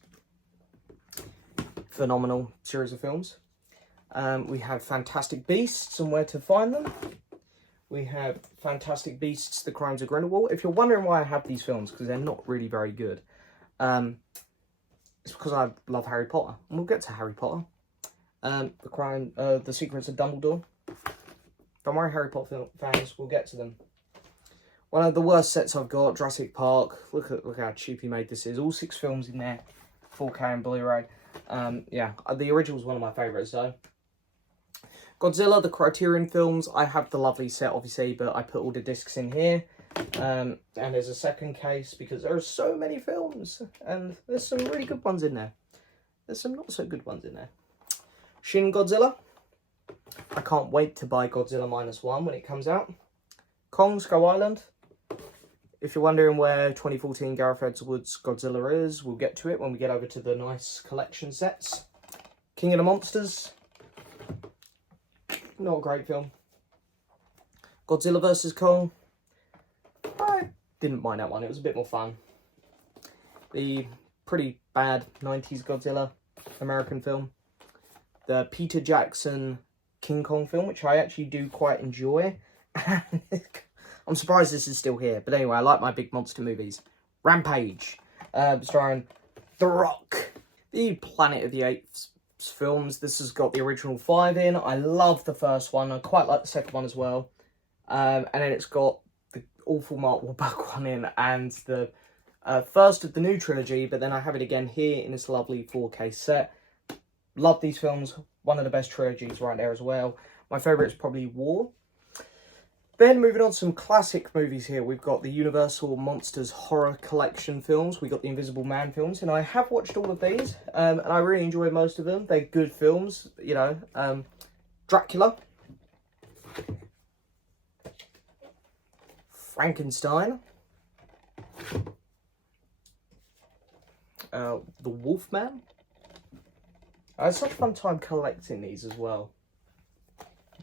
Phenomenal series of films. We have Fantastic Beasts and Where to Find Them. We have Fantastic Beasts, The Crimes of Grindelwald. If you're wondering why I have these films, because they're not really very good, it's because I love Harry Potter, and we'll get to Harry Potter. The Secrets of Dumbledore. Don't worry, Harry Potter fans, we'll get to them. One of the worst sets I've got, Jurassic Park. Look how cheap he made this is. All 6 films in there, 4K and Blu Ray. Yeah, the original's one of my favourites though. Godzilla, the Criterion films. I have the lovely set, obviously, but I put all the discs in here. And there's a second case because there are so many films, and there's some really good ones in there. There's some not so good ones in there. Shin Godzilla. I can't wait to buy Godzilla -1 when it comes out. Kong Skull Island. If you're wondering where 2014 Gareth Edwards' Godzilla is, we'll get to it when we get over to the nice collection sets. King of the Monsters. Not a great film. Godzilla vs. Kong. I didn't mind that one. It was a bit more fun. The pretty bad 90s Godzilla American film. The Peter Jackson King Kong film, which I actually do quite enjoy. I'm surprised this is still here. But anyway, I like my big monster movies. Rampage. Starring The Rock. The Planet of the Apes films. This has got the original 5 in. I love the first one. I quite like the second one as well. And then it's got the awful Mark Wahlberg one in. And the first of the new trilogy. But then I have it again here in this lovely 4K set. Love these films. One of the best trilogies right there as well. My favourite is probably War. Then moving on to some classic movies here. We've got the Universal Monsters Horror Collection films. We've got the Invisible Man films. And I have watched all of these. And I really enjoy most of them. They're good films. You know. Dracula. Frankenstein. The Wolfman. I had such a fun time collecting these as well.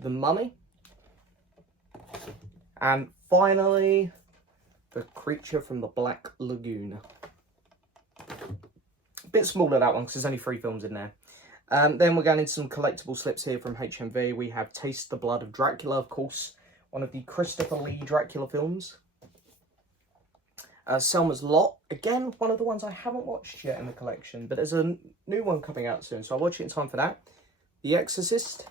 The Mummy. And finally, The Creature from the Black Lagoon. A bit smaller that one because there's only 3 films in there. Then we're going into some collectible slips here from HMV. We have Taste the Blood of Dracula, of course. One of the Christopher Lee Dracula films. Selma's Lot. Again, one of the ones I haven't watched yet in the collection. But there's a new one coming out soon, so I'll watch it in time for that. The Exorcist.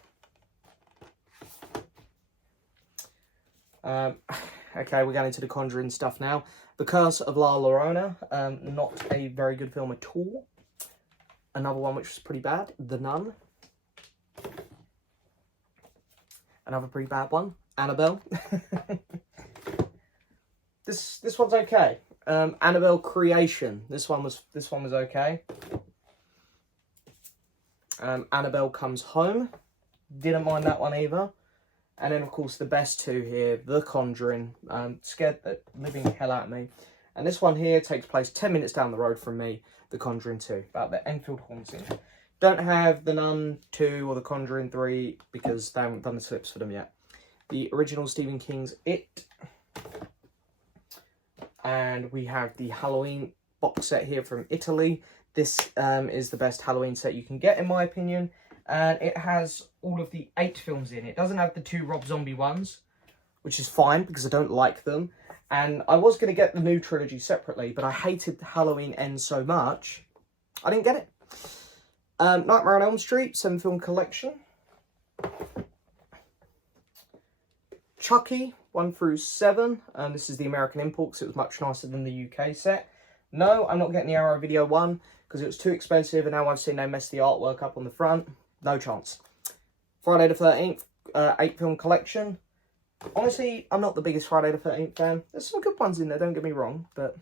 Okay, we're going into the Conjuring stuff now. The Curse of La Llorona. Not a very good film at all. Another one which was pretty bad. The Nun. Another pretty bad one. Annabelle. This one's okay. Annabelle Creation. This one was okay. Annabelle Comes Home. Didn't mind that one either. And then, of course, the best 2 here, The Conjuring. Scared the living hell out of me. And this one here takes place 10 minutes down the road from me, The Conjuring 2, about the Enfield haunting. Don't have The Nun 2 or The Conjuring 3 because they haven't done the slips for them yet. The original Stephen King's It. And we have the Halloween box set here from Italy. This is the best Halloween set you can get, in my opinion. And it has all of the 8 films in it. It doesn't have the 2 Rob Zombie ones, which is fine because I don't like them. And I was going to get the new trilogy separately, but I hated Halloween Ends so much, I didn't get it. Nightmare on Elm Street, 7-film collection. Chucky, 1 through 7. This is the American import because it was much nicer than the UK set. No, I'm not getting the Arrow Video 1 because it was too expensive, and now I've seen they mess the artwork up on the front. No chance. Friday the 13th, 8-film collection. Honestly, I'm not the biggest Friday the 13th fan. There's some good ones in there, don't get me wrong, but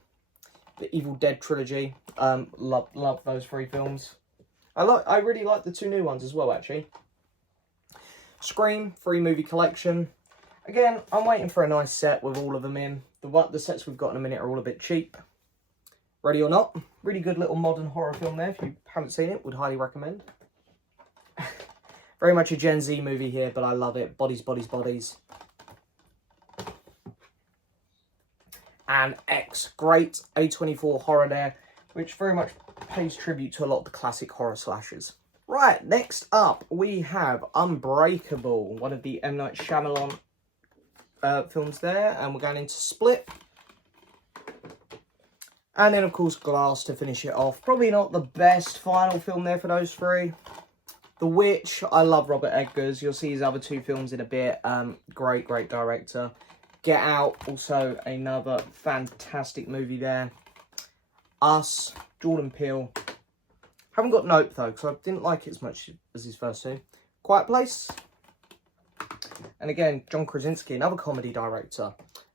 the Evil Dead trilogy, love those 3 films. I really like the 2 new ones as well, actually. Scream, 3 movie collection. Again, I'm waiting for a nice set with all of them in. The sets we've got in a minute are all a bit cheap. Ready or Not, really good little modern horror film there. If you haven't seen it, would highly recommend. Very much a Gen Z movie here, but I love it. Bodies, Bodies, Bodies. And X, great A24 horror there, which very much pays tribute to a lot of the classic horror slashers. Right, next up we have Unbreakable, one of the M. Night Shyamalan films there, and we're going into Split. And then, of course, Glass to finish it off. Probably not the best final film there for those 3. The Witch, I love Robert Eggers. You'll see his other 2 films in a bit. Great director. Get Out, also another fantastic movie there. Us, Jordan Peele. Haven't got Nope, though, because I didn't like it as much as his first 2. Quiet Place. And again, John Krasinski, another comedy director.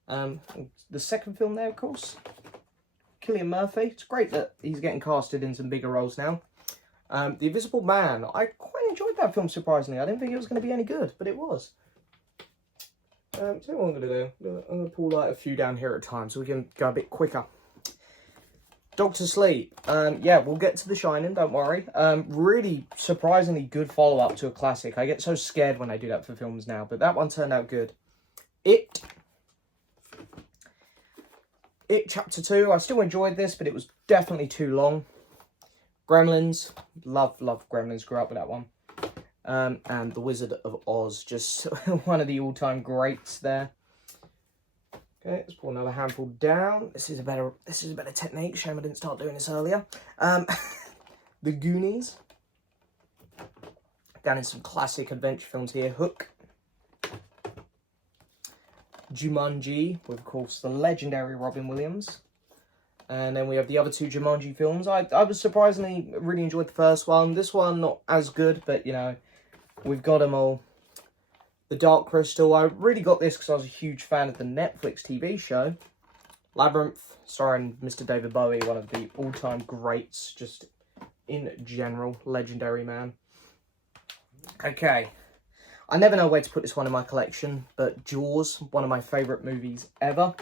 The second film there, of course. Cillian Murphy. It's great that he's getting casted in some bigger roles now. The Invisible Man. I quite enjoyed that film, surprisingly. I didn't think it was going to be any good, but it was. So what I'm going to do. I'm going to pull like a few down here at a time so we can go a bit quicker. Doctor Sleep. Yeah, we'll get to The Shining, don't worry. Really surprisingly good follow-up to a classic. I get so scared when I do that for films now, but that one turned out good. It Chapter 2, I still enjoyed this, but it was definitely too long. Gremlins, love Gremlins, grew up with that one. And The Wizard of Oz, just one of the all-time greats there. Okay, let's pull another handful down. This is a better technique. Shame I didn't start doing this earlier. The Goonies. Down in some classic adventure films here. Hook. Jumanji, with, of course, the legendary Robin Williams. And then we have the other 2 Jumanji films. I was surprisingly really enjoyed the first one. This one, not as good, but, you know, we've got them all. The Dark Crystal. I really got this because I was a huge fan of the Netflix TV show. Labyrinth, starring Mr. David Bowie, one of the all-time greats, just in general. Legendary man. Okay. I never know where to put this one in my collection, but Jaws, one of my favourite movies ever.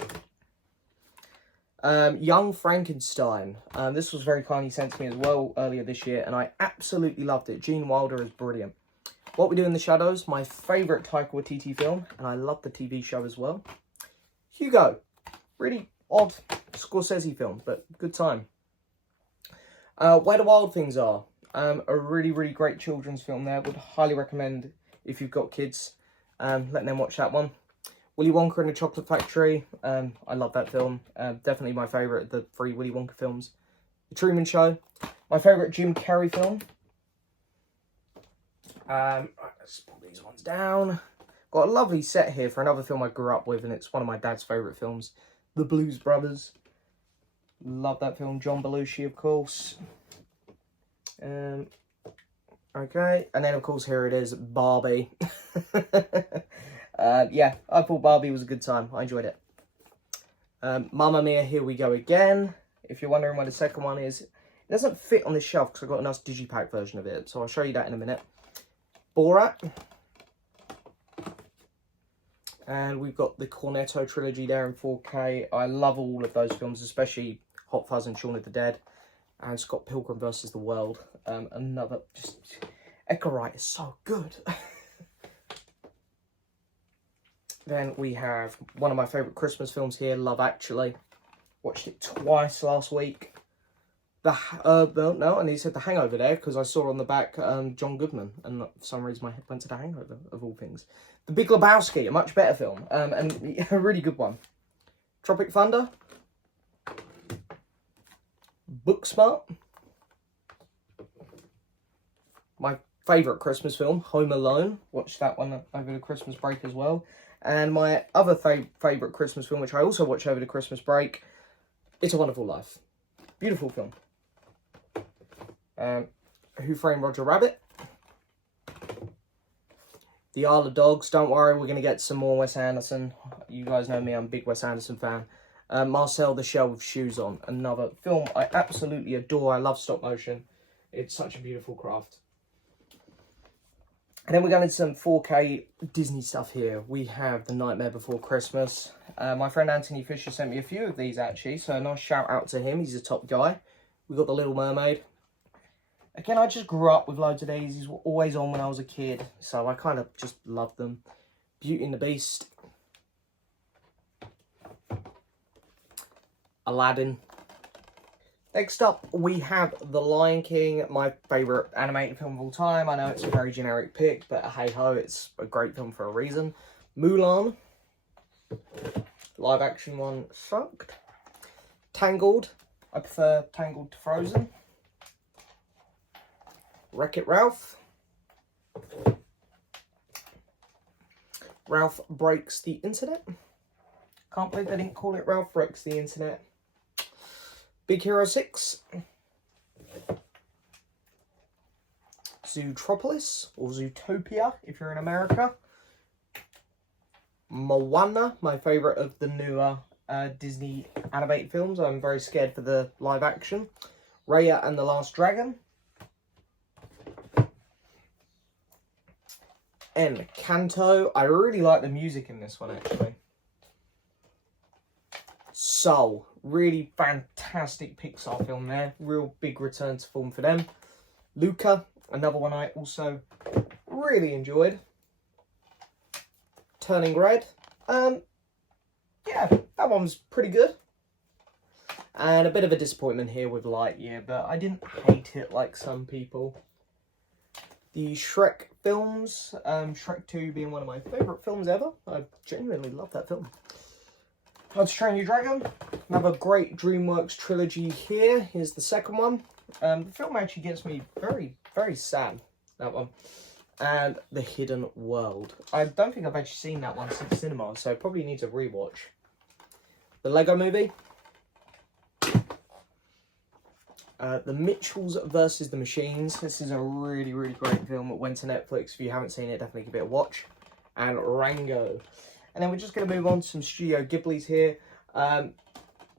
Young Frankenstein. This was very kindly sent to me as well earlier this year, and I absolutely loved it. Gene Wilder is brilliant. What We Do in the Shadows, my favourite Taika Waititi film, and I love the TV show as well. Hugo, really odd Scorsese film, but good time. Where the Wild Things Are, a really great children's film there. Would highly recommend if you've got kids, letting them watch that one. Willy Wonka and the Chocolate Factory. I love that film. Definitely my favourite of the 3 Willy Wonka films. The Truman Show. My favourite Jim Carrey film. Let's pull these ones down. Got a lovely set here for another film I grew up with, and it's one of my dad's favourite films. The Blues Brothers. Love that film. John Belushi, of course. Okay, and then of course here it is, Barbie. Yeah, I thought Barbie was a good time. I enjoyed it. Mamma Mia, Here We Go Again. If you're wondering where the second one is, it doesn't fit on this shelf because I've got a nice digipack version of it. So I'll show you that in a minute. Borat. And we've got the Cornetto trilogy there in 4K. I love all of those films, especially Hot Fuzz and Shaun of the Dead. And Scott Pilgrim vs. the World. Another, just, Edgar Wright is so good. Then we have one of my favourite Christmas films here, Love Actually. Watched it twice last week. No, and he said The Hangover there, because I saw on the back John Goodman, and for some reason my head went to The Hangover, of all things. The Big Lebowski, a much better film, and a really good one. Tropic Thunder. Booksmart. My favourite Christmas film, Home Alone. Watched that one over the Christmas break as well. And my other favourite Christmas film, which I also watched over the Christmas break, It's a Wonderful Life. Beautiful film. Who Framed Roger Rabbit. The Isle of Dogs. Don't worry, we're going to get some more Wes Anderson. You guys know me, I'm a big Wes Anderson fan. Marcel the Shell with Shoes On. Another film I absolutely adore. I love stop motion. It's such a beautiful craft. And then we're going into some 4K Disney stuff here. We have The Nightmare Before Christmas. My friend Anthony Fisher sent me a few of these actually, so a nice shout out to him. He's a top guy. We got The Little Mermaid. Again, I just grew up with loads of these. These were always on when I was a kid, so I kind of just loved them. Beauty and the Beast. Aladdin. Next up, we have The Lion King, my favourite animated film of all time. I know it's a very generic pick, but hey-ho, it's a great film for a reason. Mulan. Live action one sucked. Tangled. I prefer Tangled to Frozen. Wreck-It Ralph. Ralph Breaks the Internet. Can't believe they didn't call it Ralph Breaks the Internet. Big Hero 6. Zootropolis, or Zootopia, if you're in America. Moana, my favourite of the newer Disney animated films. I'm very scared for the live action. Raya and the Last Dragon. Encanto. I really like the music in this one, actually. Soul. Really fantastic Pixar film there. Real big return to form for them. Luca. Another one I also really enjoyed. Turning Red. Yeah, that one was pretty good. And a bit of a disappointment here with Lightyear, but I didn't hate it like some people. The Shrek films, Shrek 2 being one of my favourite films ever. I genuinely love that film. How to Train Your Dragon, another great Dreamworks trilogy here. Here's the second one. The film actually gets me very, very sad, that one. And The Hidden World. I don't think I've actually seen that one since cinema, so I probably need to rewatch. The Lego Movie. The Mitchells versus the Machines. This is a really, really great film. It went to Netflix. If you haven't seen it, definitely give it a watch. And Rango. And then we're just going to move on to some Studio Ghiblis here.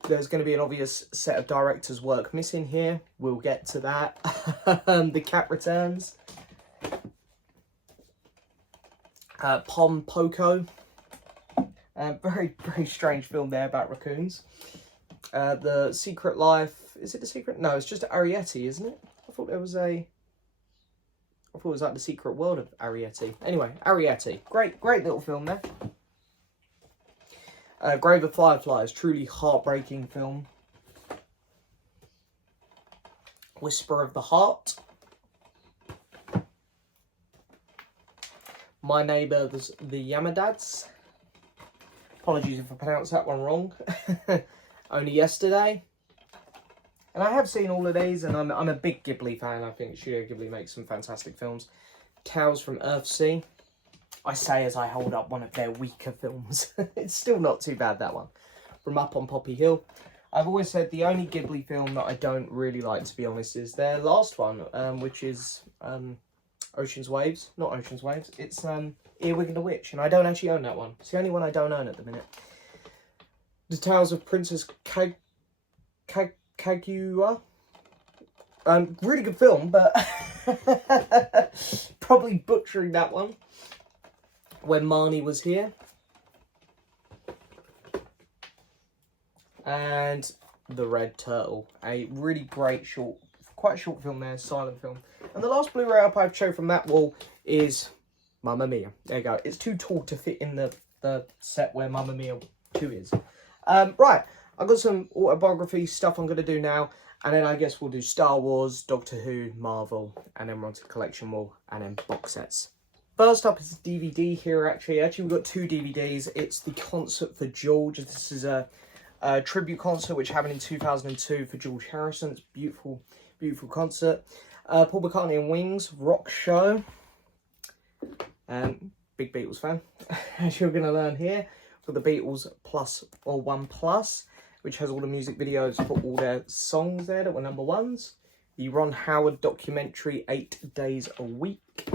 There's going to be an obvious set of directors' work missing here. We'll get to that. The Cat Returns. Pom Poko. Very, very strange film there about raccoons. The Secret Life. Is it The Secret? No, it's just Arrietty, isn't it? I thought it was like The Secret World of Arrietty. Anyway, Arrietty. Great little film there. Grave of Fireflies. Truly heartbreaking film. Whisper of the Heart. My Neighbours, the Yamadads. Apologies if I pronounced that one wrong. Only Yesterday. And I have seen all of these, and I'm a big Ghibli fan. I think Studio Ghibli makes some fantastic films. Tales from Earthsea. I say as I hold up one of their weaker films. It's still not too bad, that one. From Up on Poppy Hill. I've always said the only Ghibli film that I don't really like, to be honest, is their last one, which is Ocean's Waves. Not Ocean's Waves. It's Earwig and the Witch, and I don't actually own that one. It's the only one I don't own at the minute. The Tales of Princess Kaguya. Really good film, but probably butchering that one. When Marnie Was Here. And The Red Turtle. A really great quite short film there, silent film. And the last Blu-ray up I've shown from that wall is Mamma Mia. There you go. It's too tall to fit in the set where Mamma Mia 2 is. Right, I've got some autobiography stuff I'm going to do now. And then I guess we'll do Star Wars, Doctor Who, Marvel, and then we're on to the collection wall, and then box sets. First up is a DVD here, actually. We've got 2 DVDs. It's the Concert for George. This is a tribute concert which happened in 2002 for George Harrison. It's a beautiful, beautiful concert. Paul McCartney and Wings, Rock Show. Big Beatles fan, as you're going to learn here. For the Beatles Plus or 1+, which has all the music videos for all their songs there that were #1s. The Ron Howard documentary, 8 Days a Week.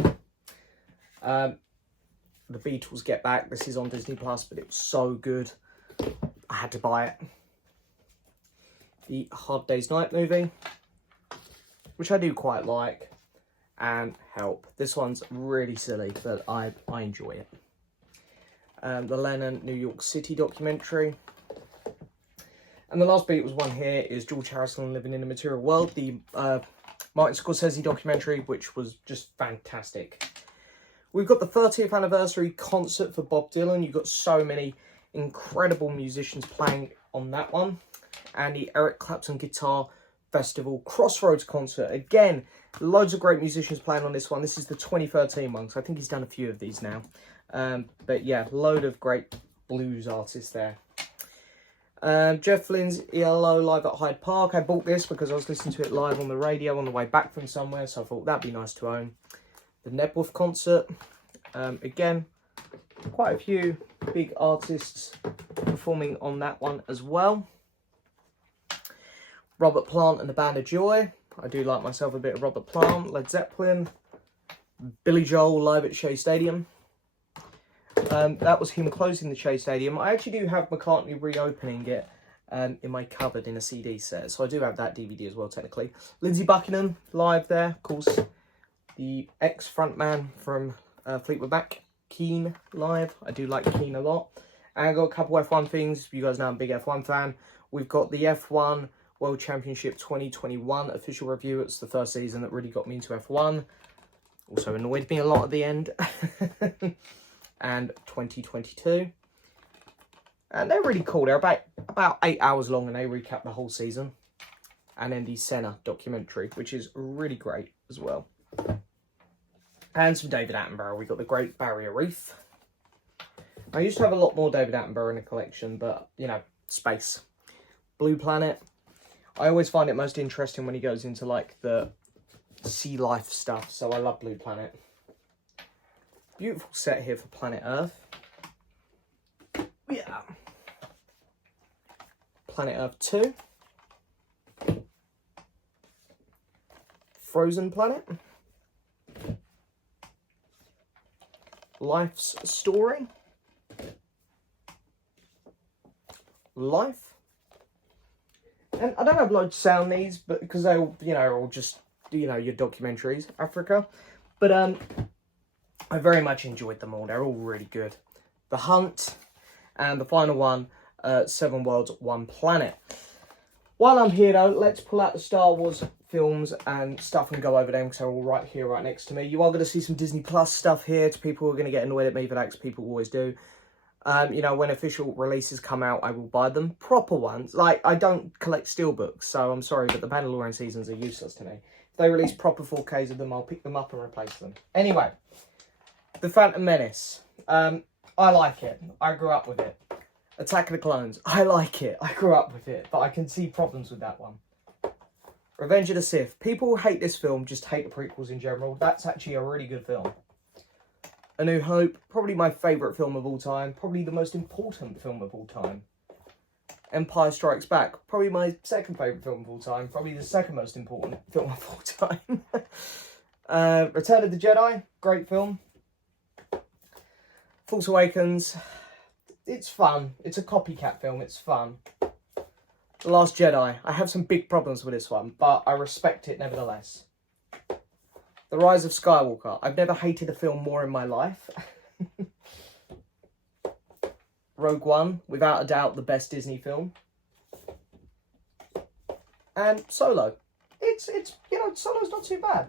The Beatles Get Back. This is on Disney Plus, but it was so good. I had to buy it. The Hard Day's Night movie, which I do quite like. And Help. This one's really silly, but I enjoy it. The Lennon New York City documentary. And the last Beatles one here is George Harrison Living in a Material World, the Martin Scorsese documentary, which was just fantastic. We've got the 30th anniversary concert for Bob Dylan. You've got so many incredible musicians playing on that one. And the Eric Clapton Guitar Festival Crossroads concert. Again, loads of great musicians playing on this one. This is the 2013 one, so I think he's done a few of these now. But yeah, load of great blues artists there. Jeff Lynne's ELO live at Hyde Park. I bought this because I was listening to it live on the radio on the way back from somewhere, so I thought that'd be nice to own. The Nebworth concert. Again, quite a few big artists performing on that one as well. Robert Plant and the Band of Joy. I do like myself a bit of Robert Plant. Led Zeppelin. Billy Joel live at Shea Stadium. That was him closing the Shea Stadium. I actually do have McCartney reopening it in my cupboard in a CD set. So I do have that DVD as well, technically. Lindsey Buckingham live there, of course. The ex-frontman from Fleetwood Mac, Keane live. I do like Keane a lot. And I've got a couple F1 things. You guys know I'm a big F1 fan. We've got the F1 World Championship 2021 official review. It's the first season that really got me into F1. Also annoyed me a lot at the end. And 2022. And they're really cool. They're about 8 hours long and they recap the whole season. And then the Senna documentary, which is really great as well. And some David Attenborough. We got the Great Barrier Reef. I used to have a lot more David Attenborough in the collection, but, you know, space. Blue Planet. I always find it most interesting when he goes into, like, the sea life stuff, so I love Blue Planet. Beautiful set here for Planet Earth. Yeah. Planet Earth 2. Frozen Planet. Life's Story. Life. And I don't have loads to sound these, but because they all, you know, are all just, you know, your documentaries, Africa. But I very much enjoyed them all. They're all really good. The Hunt, and the final one, 7 Worlds, 1 Planet. While I'm here though, let's pull out the Star Wars films and stuff and go over them because they're all right here, right next to me. You are going to see some Disney Plus stuff here. To people who are going to get annoyed at me for that, because people always do. You know, when official releases come out, I will buy them. Proper ones. Like, I don't collect steelbooks, so I'm sorry, but the Mandalorian seasons are useless to me. If they release proper 4Ks of them, I'll pick them up and replace them. Anyway, The Phantom Menace. I like it. I grew up with it. Attack of the Clones. I like it. I grew up with it, but I can see problems with that one. Revenge of the Sith. People who hate this film just hate the prequels in general. That's actually a really good film. A New Hope, probably my favourite film of all time. Probably the most important film of all time. Empire Strikes Back, probably my second favourite film of all time. Probably the second most important film of all time. Return of the Jedi, great film. Force Awakens, it's fun. It's a copycat film, it's fun. The Last Jedi, I have some big problems with this one, but I respect it nevertheless. The Rise of Skywalker. I've never hated a film more in my life. Rogue One, without a doubt the best Disney film. And Solo. It's you know, Solo's not too bad.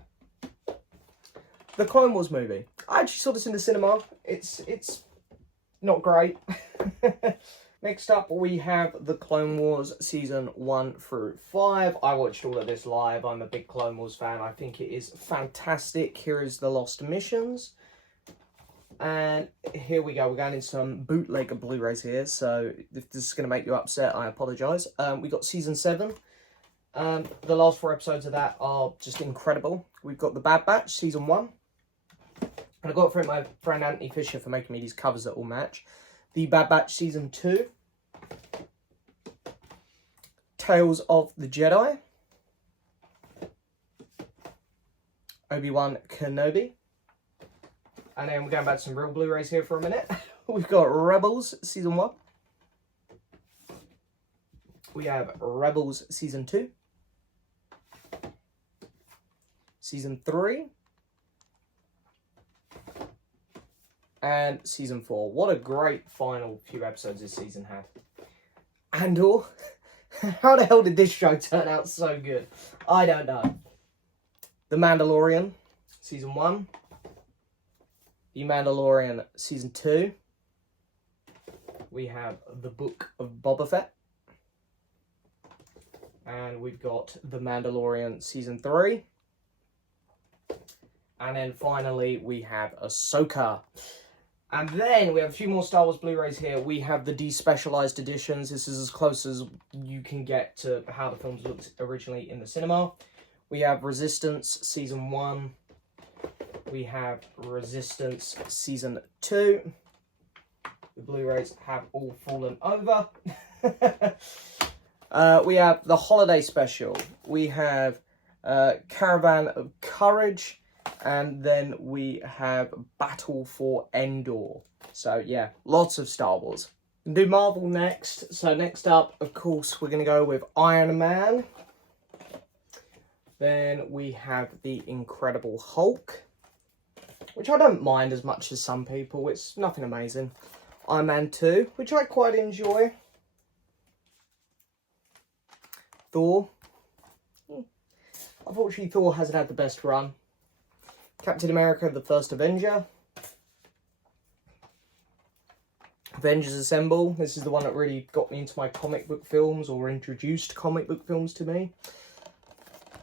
The Clone Wars movie. I actually saw this in the cinema. It's not great. Next up, we have The Clone Wars Season 1 through 5. I watched all of this live. I'm a big Clone Wars fan. I think it is fantastic. Here is the Lost Missions. And here we go. We're going into some bootleg Blu-rays here. So if this is going to make you upset, I apologise. We got Season 7. The last 4 episodes of that are just incredible. We've got The Bad Batch, Season 1. And I got it from my friend Anthony Fisher for making me these covers that all match. The Bad Batch Season 2. Tales of the Jedi. Obi-Wan Kenobi. And then we're going back to some real Blu-rays here for a minute. We've got Rebels Season 1. We have Rebels Season 2. Season 3. And Season 4. What a great final few episodes this season had. Andor. How the hell did this show turn out so good? I don't know. The Mandalorian Season 1. The Mandalorian Season 2. We have The Book of Boba Fett. And we've got The Mandalorian Season 3. And then finally we have Ahsoka. And then we have a few more Star Wars Blu-rays here. We have the despecialized editions. This is as close as you can get to how the films looked originally in the cinema. We have Resistance Season 1. We have Resistance Season 2. The Blu-rays have all fallen over. We have the Holiday Special. We have Caravan of Courage. And then we have Battle for Endor. So, yeah, lots of Star Wars. We'll do Marvel next. So, next up, of course, we're going to go with Iron Man. Then we have The Incredible Hulk, which I don't mind as much as some people. It's nothing amazing. Iron Man 2, which I quite enjoy. Thor. Unfortunately, Thor hasn't had the best run. Captain America, The First Avenger. Avengers Assemble. This is the one that really got me into my comic book films, or introduced comic book films to me.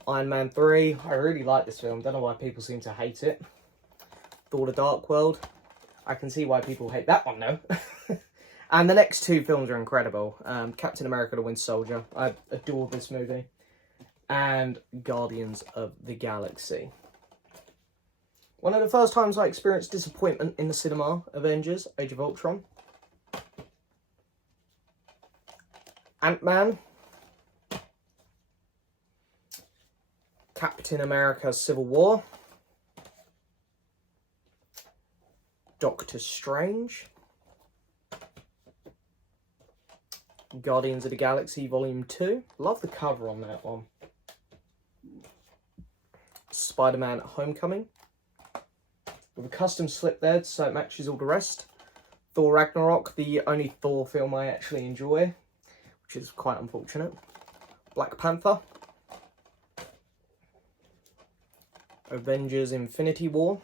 Iron Man 3. I really like this film. Don't know why people seem to hate it. Thor: The Dark World. I can see why people hate that one, though. And the next two films are incredible. Captain America: The Winter Soldier. I adore this movie. And Guardians of the Galaxy. One of the first times I experienced disappointment in the cinema, Avengers, Age of Ultron. Ant-Man. Captain America: Civil War. Doctor Strange. Guardians of the Galaxy Volume 2. Love the cover on that one. Spider-Man Homecoming. With a custom slip there so it matches all the rest. Thor Ragnarok, the only Thor film I actually enjoy, which is quite unfortunate. Black Panther. Avengers Infinity War.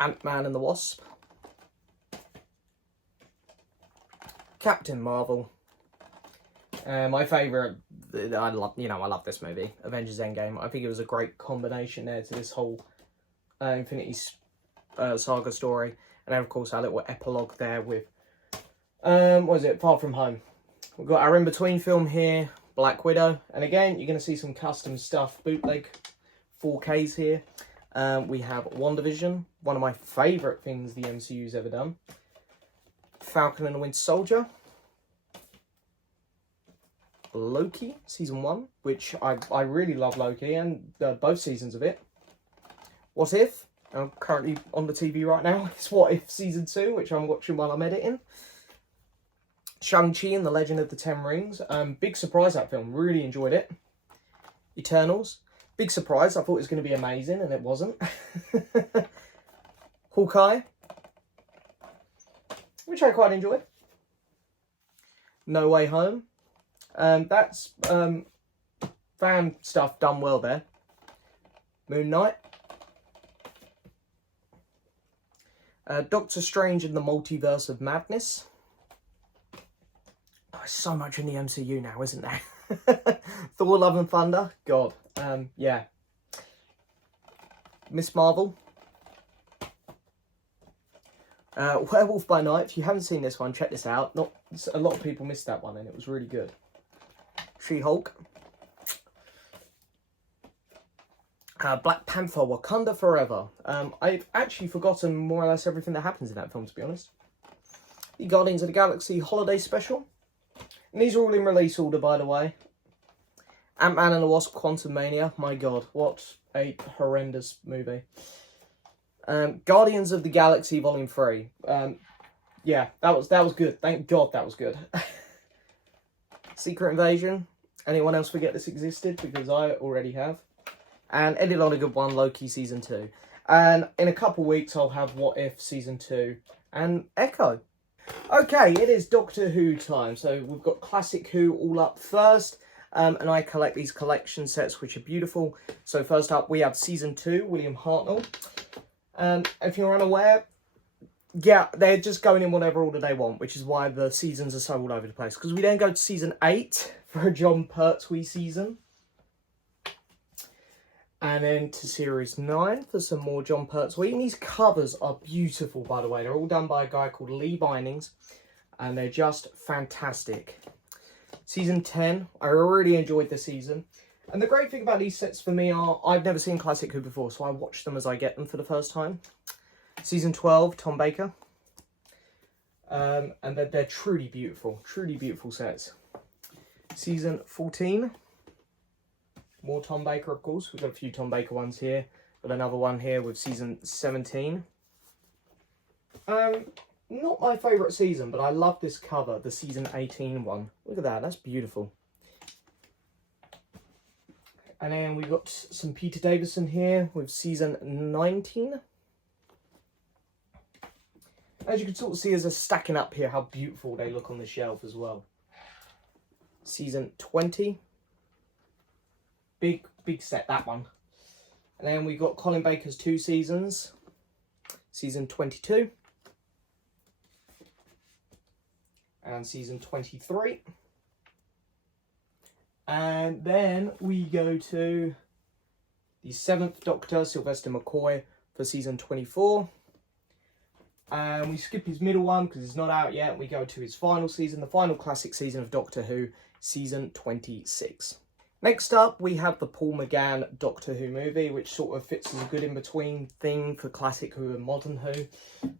Ant-Man and the Wasp. Captain Marvel. My favourite, I love this movie, Avengers Endgame. I think it was a great combination there to this whole Infinity Saga story. And then, of course, our little epilogue there with, what is it, Far From Home. We've got our in-between film here, Black Widow. And again, you're going to see some custom stuff, bootleg 4Ks here. We have WandaVision, one of my favourite things the MCU's ever done. Falcon and the Winter Soldier. Loki, Season 1, which I really love Loki, and both seasons of it. What If, I'm currently on the TV right now, it's What If Season 2, which I'm watching while I'm editing. Shang-Chi and the Legend of the Ten Rings, big surprise that film, really enjoyed it. Eternals, big surprise, I thought it was going to be amazing, and it wasn't. Hawkeye, which I quite enjoyed. No Way Home. That's fan stuff done well there. Moon Knight. Doctor Strange in the Multiverse of Madness. Oh, there's so much in the MCU now, isn't there? Thor: Love and Thunder. God. Yeah. Miss Marvel. Werewolf by Night. If you haven't seen this one, check this out. Not a lot of people missed that one, and it was really good. She-Hulk. Black Panther, Wakanda Forever. I've actually forgotten more or less everything that happens in that film, to be honest. The Guardians of the Galaxy Holiday Special. And these are all in release order, by the way. Ant-Man and the Wasp, Quantumania. My God, what a horrendous movie. Guardians of the Galaxy Volume 3. Yeah, that was good. Thank God that was good. Secret Invasion. Anyone else forget this existed? Because I already have. And ended on a good one, Loki Season 2. And in a couple weeks, I'll have What If Season 2 and Echo. Okay, it is Doctor Who time. So we've got Classic Who all up first. And I collect these collection sets, which are beautiful. So first up, we have Season 2, William Hartnell. If you're unaware, yeah, they're just going in whatever order they want, which is why the seasons are so all over the place. Because we then go to Season 8 for a John Pertwee season. And then to Series 9 for some more John Pertwee. And these covers are beautiful, by the way. They're all done by a guy called Lee Bindings. And they're just fantastic. Season 10, I really enjoyed the season. And the great thing about these sets for me are, I've never seen Classic Who before, so I watch them as I get them for the first time. Season 12, Tom Baker. And they're truly beautiful sets. Season 14, more Tom Baker, of course. We've got a few Tom Baker ones here. Got another one here with Season 17. Not my favourite season, but I love this cover, the Season 18 one. Look at that, that's beautiful. And then we've got some Peter Davison here with Season 19. As you can sort of see as they're stacking up here, how beautiful they look on the shelf as well. Season 20. Big set, that one. And then we've got Colin Baker's 2 seasons. Season 22. And Season 23. And then we go to the 7th Doctor, Sylvester McCoy, for Season 24. And we skip his middle one because it's not out yet. We go to his final season, the final classic season of Doctor Who, Season 26. Next up, we have the Paul McGann Doctor Who movie, which sort of fits as a good in-between thing for Classic Who and Modern Who.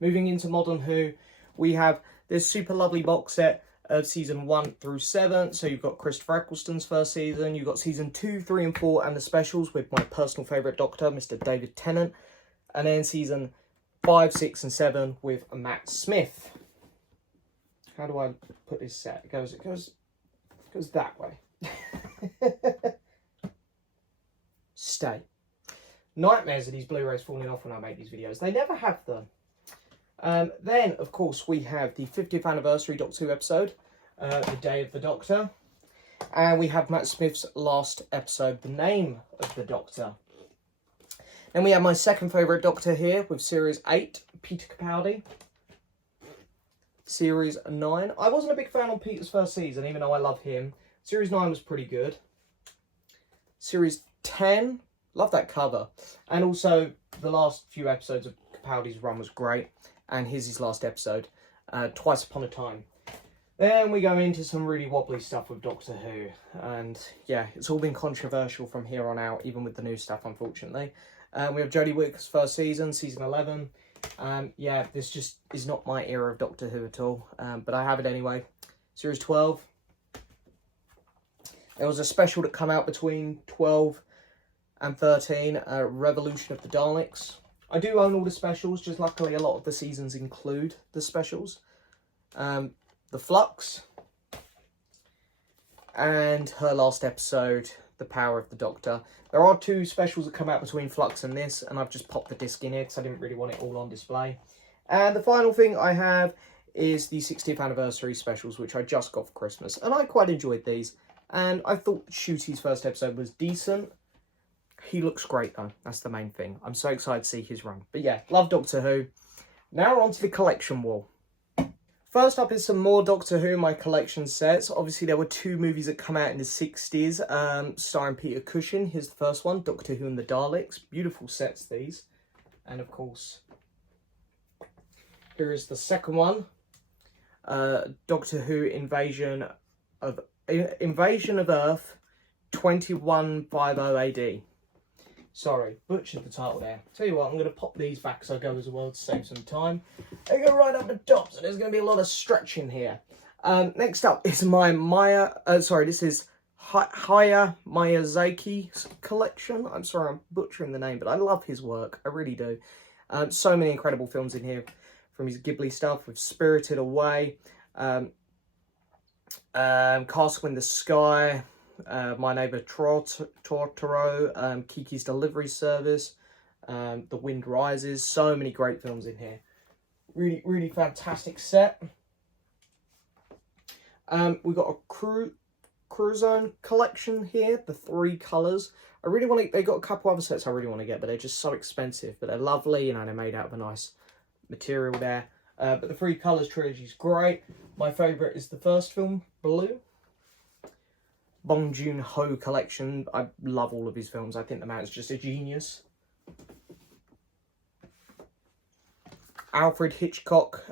Moving into Modern Who, we have this super lovely box set of Season 1 through 7. So you've got Christopher Eccleston's first season, you've got Season 2, 3 and 4 and the specials with my personal favourite Doctor, Mr. David Tennant. And then Season 5, 6 and 7 with Matt Smith. How do I put this set? It goes that way. Stay. Nightmares of these Blu-rays falling off when I make these videos. They never have them. Then, of course, we have the 50th anniversary Doctor Who episode, The Day of the Doctor. And we have Matt Smith's last episode, The Name of the Doctor. Then we have my second favourite Doctor here with Series 8, Peter Capaldi. Series 9. I wasn't a big fan on Peter's first season, even though I love him. Series 9 was pretty good. Series 10, love that cover. And also, the last few episodes of Capaldi's run was great. And here's his last episode, Twice Upon a Time. Then we go into some really wobbly stuff with Doctor Who. And yeah, it's all been controversial from here on out, even with the new stuff, unfortunately. We have Jodie Whittaker's first season, Season 11. Yeah, this just is not my era of Doctor Who at all. But I have it anyway. Series 12. There was a special that came out between 12 and 13, Revolution of the Daleks. I do own all the specials, just luckily a lot of the seasons include the specials. The Flux. And her last episode, The Power of the Doctor. There are 2 specials that come out between Flux and this, and I've just popped the disc in here because I didn't really want it all on display. And the final thing I have is the 60th anniversary specials, which I just got for Christmas. And I quite enjoyed these. And I thought Shooty's first episode was decent. He looks great though, that's the main thing. I'm so excited to see his run. But yeah, love Doctor Who. Now we're on to the collection wall. First up is some more Doctor Who, my collection sets. Obviously there were 2 movies that come out in the 60s, starring Peter Cushing. Here's the first one, Doctor Who and the Daleks. Beautiful sets these. And of course, here is the second one, Doctor Who Invasion of Earth 2150 AD. Sorry, butchered the title there. Tell you what, I'm going to pop these back as I go as well to save some time. They go right up the top, so there's going to be a lot of stretching here. Next up is my this is Hayao Miyazaki's collection. I'm sorry, I'm butchering the name, but I love his work. I really do. So many incredible films in here from his Ghibli stuff with Spirited Away, Castle in the Sky, My Neighbor Totoro, Kiki's Delivery Service, The Wind Rises. So many great films in here. Really, really fantastic set. We've got a Criterion Collection here, the 3 colours. I really want to, they got a couple other sets I really want to get, but they're just so expensive, but they're lovely, you know, they're made out of a nice material there. But the 3 colours trilogy is great. My favourite is the first film, Blue. Bong Joon-ho collection. I love all of his films. I think the man is just a genius. Alfred Hitchcock.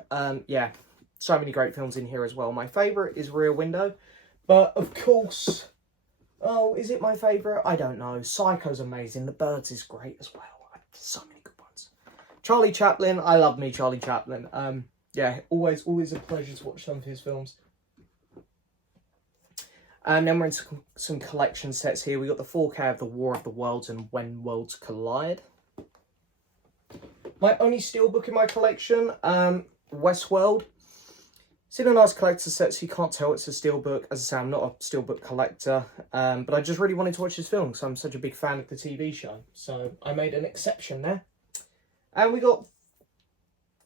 Yeah, so many great films in here as well. My favourite is Rear Window. But, of course, oh, is it my favourite? I don't know. Psycho's amazing. The Birds is great as well. So many good ones. Charlie Chaplin. I love me Charlie Chaplin. Yeah, always a pleasure to watch some of his films. And then we're in some collection sets here. We got the 4K of The War of the Worlds and When Worlds Collide. My only steelbook in my collection, Westworld. It's in a nice collector set, so you can't tell it's a steelbook. As I say, I'm not a steelbook collector, but I just really wanted to watch this film because I'm such a big fan of the TV show. So I made an exception there. And we got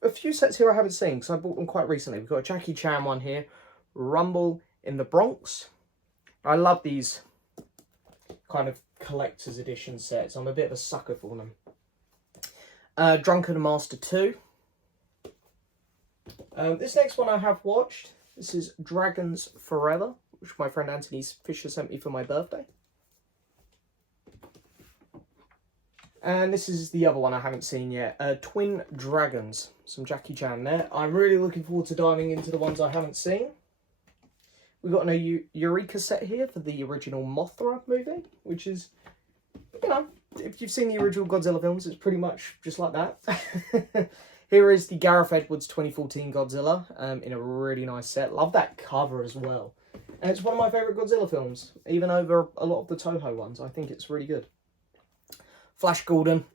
a few sets here I haven't seen because I bought them quite recently. We've got a Jackie Chan one here, Rumble in the Bronx. I love these kind of collector's edition sets. I'm a bit of a sucker for them. Drunken Master 2. This next one I have watched. This is Dragons Forever, which my friend Anthony Fisher sent me for my birthday. And this is the other one I haven't seen yet. Twin Dragons. Some Jackie Chan there. I'm really looking forward to diving into the ones I haven't seen. We've got a Eureka set here for the original Mothra movie, which is, you know, if you've seen the original Godzilla films, it's pretty much just like that. Here is the Gareth Edwards 2014 Godzilla in a really nice set. Love that cover as well. And it's one of my favourite Godzilla films, even over a lot of the Toho ones. I think it's really good. Flash Gordon.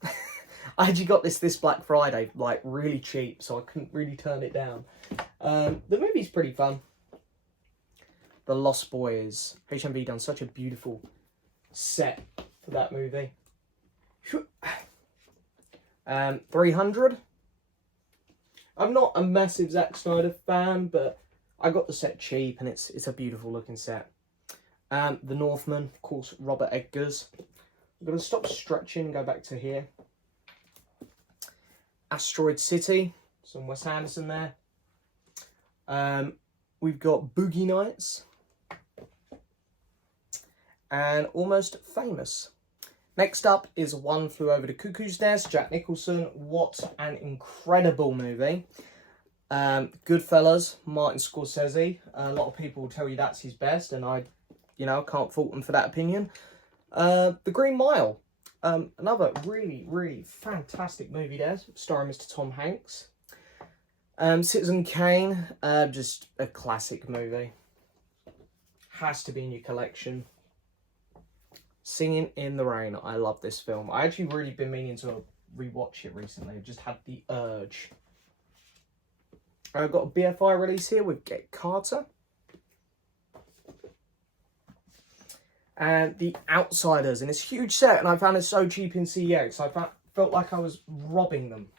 I actually got this Black Friday, like, really cheap, so I couldn't really turn it down. The movie's pretty fun. The Lost Boys. HMV done such a beautiful set for that movie. 300. I'm not a massive Zack Snyder fan, but I got the set cheap and it's a beautiful looking set. The Northman, of course, Robert Eggers. I'm going to stop stretching and go back to here. Asteroid City, some Wes Anderson there. We've got Boogie Nights. And Almost Famous. Next up is One Flew Over the Cuckoo's Nest, Jack Nicholson. What an incredible movie. Goodfellas, Martin Scorsese. A lot of people will tell you that's his best, and I, you know, can't fault them for that opinion. The Green Mile. Another really, really fantastic movie there, starring Mr. Tom Hanks. Citizen Kane, just a classic movie. Has to be in your collection. Singing in the Rain. I love this film. I actually really been meaning to rewatch it recently. I just had the urge. I've got a BFI release here with Get Carter. And The Outsiders in this huge set. And I found it so cheap in CEX. I felt like I was robbing them.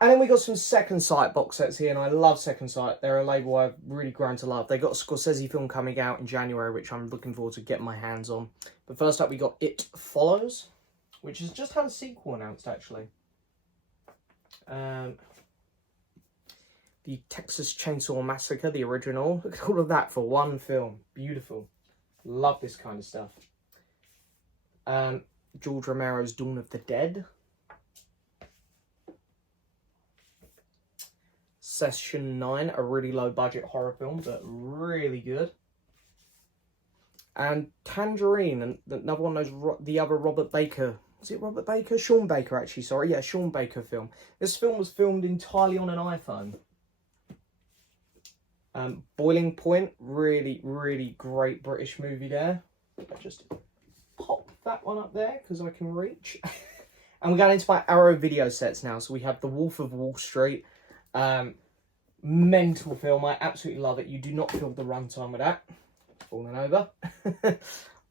And then we got some Second Sight box sets here, and I love Second Sight. They're a label I've really grown to love. They got a Scorsese film coming out in January, which I'm looking forward to getting my hands on. But first up, we got It Follows, which has just had a sequel announced, actually. The Texas Chainsaw Massacre, the original. Look at all of that for one film. Beautiful. Love this kind of stuff. George Romero's Dawn of the Dead. Session 9, a really low budget horror film, but really good. And Tangerine, and another one of those, the other Robert Baker. Was it Robert Baker? Sean Baker, actually, sorry. Yeah, Sean Baker film. This film was filmed entirely on an iPhone. Boiling Point, really, really great British movie there. I just pop that one up there because I can reach. And we're going into my Arrow video sets now. So we have The Wolf of Wall Street. Mental film. I absolutely love it. You do not feel the runtime with that. Falling over.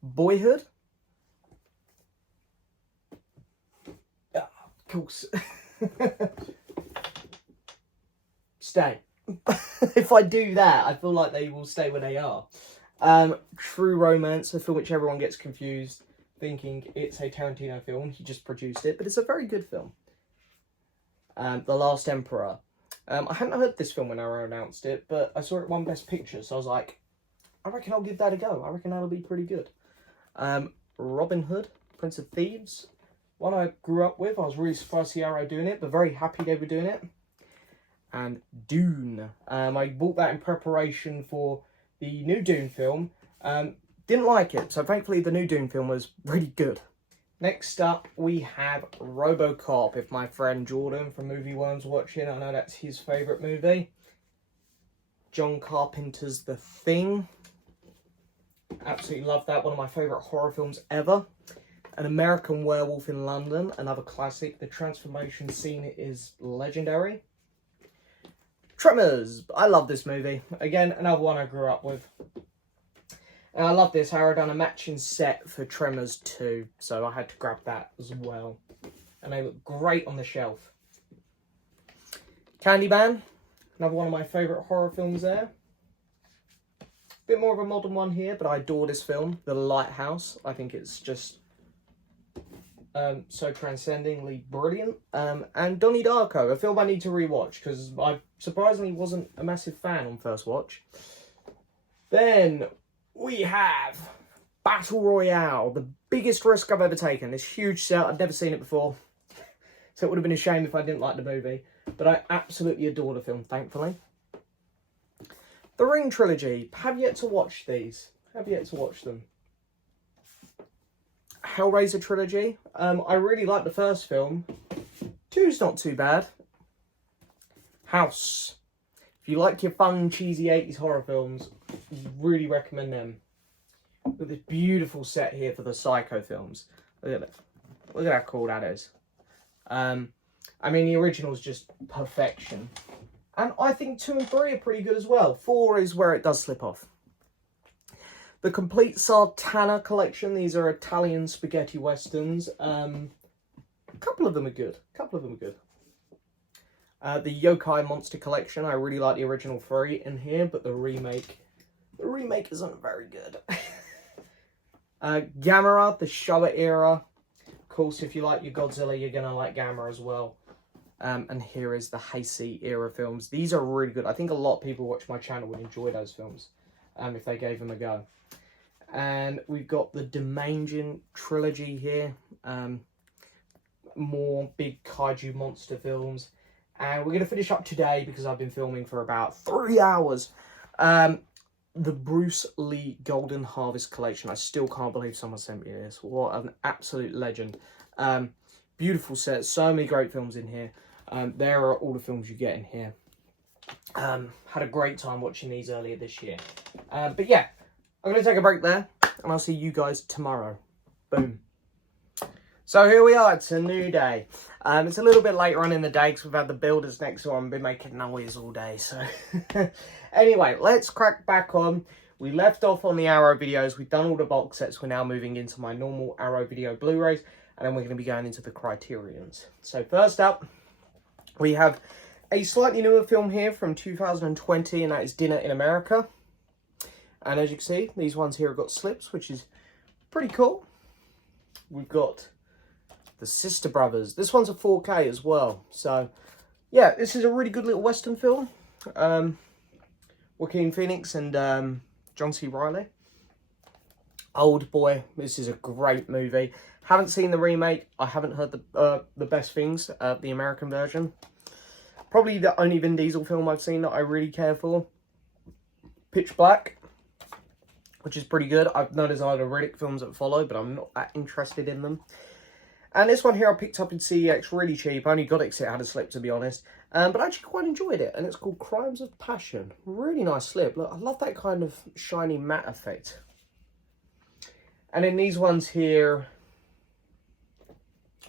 Boyhood. Of course. Stay. If I do that, I feel like they will stay where they are. True Romance, a film which everyone gets confused, thinking it's a Tarantino film. He just produced it, but it's a very good film. The Last Emperor. I hadn't heard this film when I announced it, but I saw it won Best Picture, so I was like, I reckon I'll give that a go. I reckon that'll be pretty good. Robin Hood, Prince of Thieves. One I grew up with. I was really surprised to see Arrow doing it, but very happy they were doing it. And Dune. I bought that in preparation for the new Dune film. Didn't like it, so thankfully the new Dune film was really good. Next up, we have RoboCop. If my friend Jordan from Movie Worm's watching, I know that's his favourite movie. John Carpenter's The Thing. Absolutely love that. One of my favourite horror films ever. An American Werewolf in London. Another classic. The transformation scene is legendary. Tremors. I love this movie. Again, another one I grew up with. And I love this. Arrow done a matching set for Tremors 2. So I had to grab that as well. And they look great on the shelf. Candyman. Another one of my favourite horror films there. Bit more of a modern one here, but I adore this film. The Lighthouse. I think it's just so transcendingly brilliant. And Donnie Darko, a film I need to rewatch because I surprisingly wasn't a massive fan on first watch. Then we have Battle Royale, the biggest risk I've ever taken. This huge set, I've never seen it before. So it would have been a shame if I didn't like the movie. But I absolutely adore the film, thankfully. The Ring Trilogy, have yet to watch these. Have yet to watch them. Hellraiser Trilogy, I really like the first film. 2's not too bad. House. If you like your fun, cheesy 80s horror films, really recommend them. Look at this beautiful set here for the Psycho films. Look at it. Look at how cool that is. I mean, the original is just perfection. And I think 2 and 3 are pretty good as well. 4 is where it does slip off. The Complete Sartana Collection. These are Italian spaghetti westerns. A couple of them are good. The Yokai Monster Collection. I really like the original 3 in here, but the remake isn't very good. Gamera, the Showa era. Of course, if you like your Godzilla, you're going to like Gamera as well. And here is the Heisei era films. These are really good. I think a lot of people watch my channel would enjoy those films if they gave them a go. And we've got the Dimension trilogy here. More big kaiju monster films. And we're going to finish up today because I've been filming for about 3 hours. The Bruce Lee Golden Harvest Collection. I still can't believe someone sent me this. What an absolute legend. Beautiful set. So many great films in here. There are all the films you get in here. Had a great time watching these earlier this year. But yeah, I'm going to take a break there. And I'll see you guys tomorrow. Boom. So here we are. It's a new day. It's a little bit later on in the day because we've had the builders next door and been making noise all day. So anyway, let's crack back on. We left off on the Arrow videos. We've done all the box sets. We're now moving into my normal Arrow video Blu-rays. And then we're going to be going into the Criterions. So first up, we have a slightly newer film here from 2020. And that is Dinner in America. And as you can see, these ones here have got slips, which is pretty cool. We've got The Sister Brothers. This one's a 4K as well. So, yeah, this is a really good little Western film. Joaquin Phoenix and John C. Reilly. Old Boy. This is a great movie. Haven't seen the remake. I haven't heard the best things. The American version. Probably the only Vin Diesel film I've seen that I really care for. Pitch Black, which is pretty good. I've noticed other Riddick films that follow, but I'm not that interested in them. And this one here I picked up in CEX really cheap. I only got it because it had a slip, to be honest. But I actually quite enjoyed it. And it's called Crimes of Passion. Really nice slip. Look, I love that kind of shiny matte effect. And then these ones here,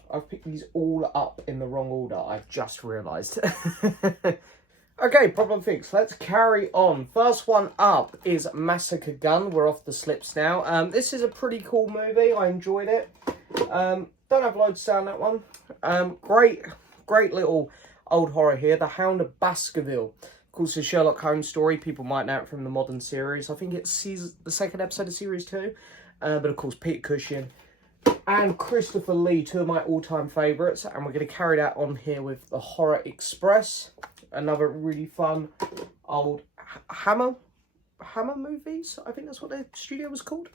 I've picked these all up in the wrong order, I've just realised. Okay, problem fixed. Let's carry on. First one up is Massacre Gun. We're off the slips now. This is a pretty cool movie. I enjoyed it. Don't have loads to say on that one. Great little old horror here. The Hound of Baskerville. Of course, the Sherlock Holmes story. People might know it from the modern series. I think it's the second episode of series 2. But of course, Peter Cushing and Christopher Lee, two of my all-time favourites. And we're going to carry that on here with The Horror Express. Another really fun old Hammer movies. I think that's what their studio was called.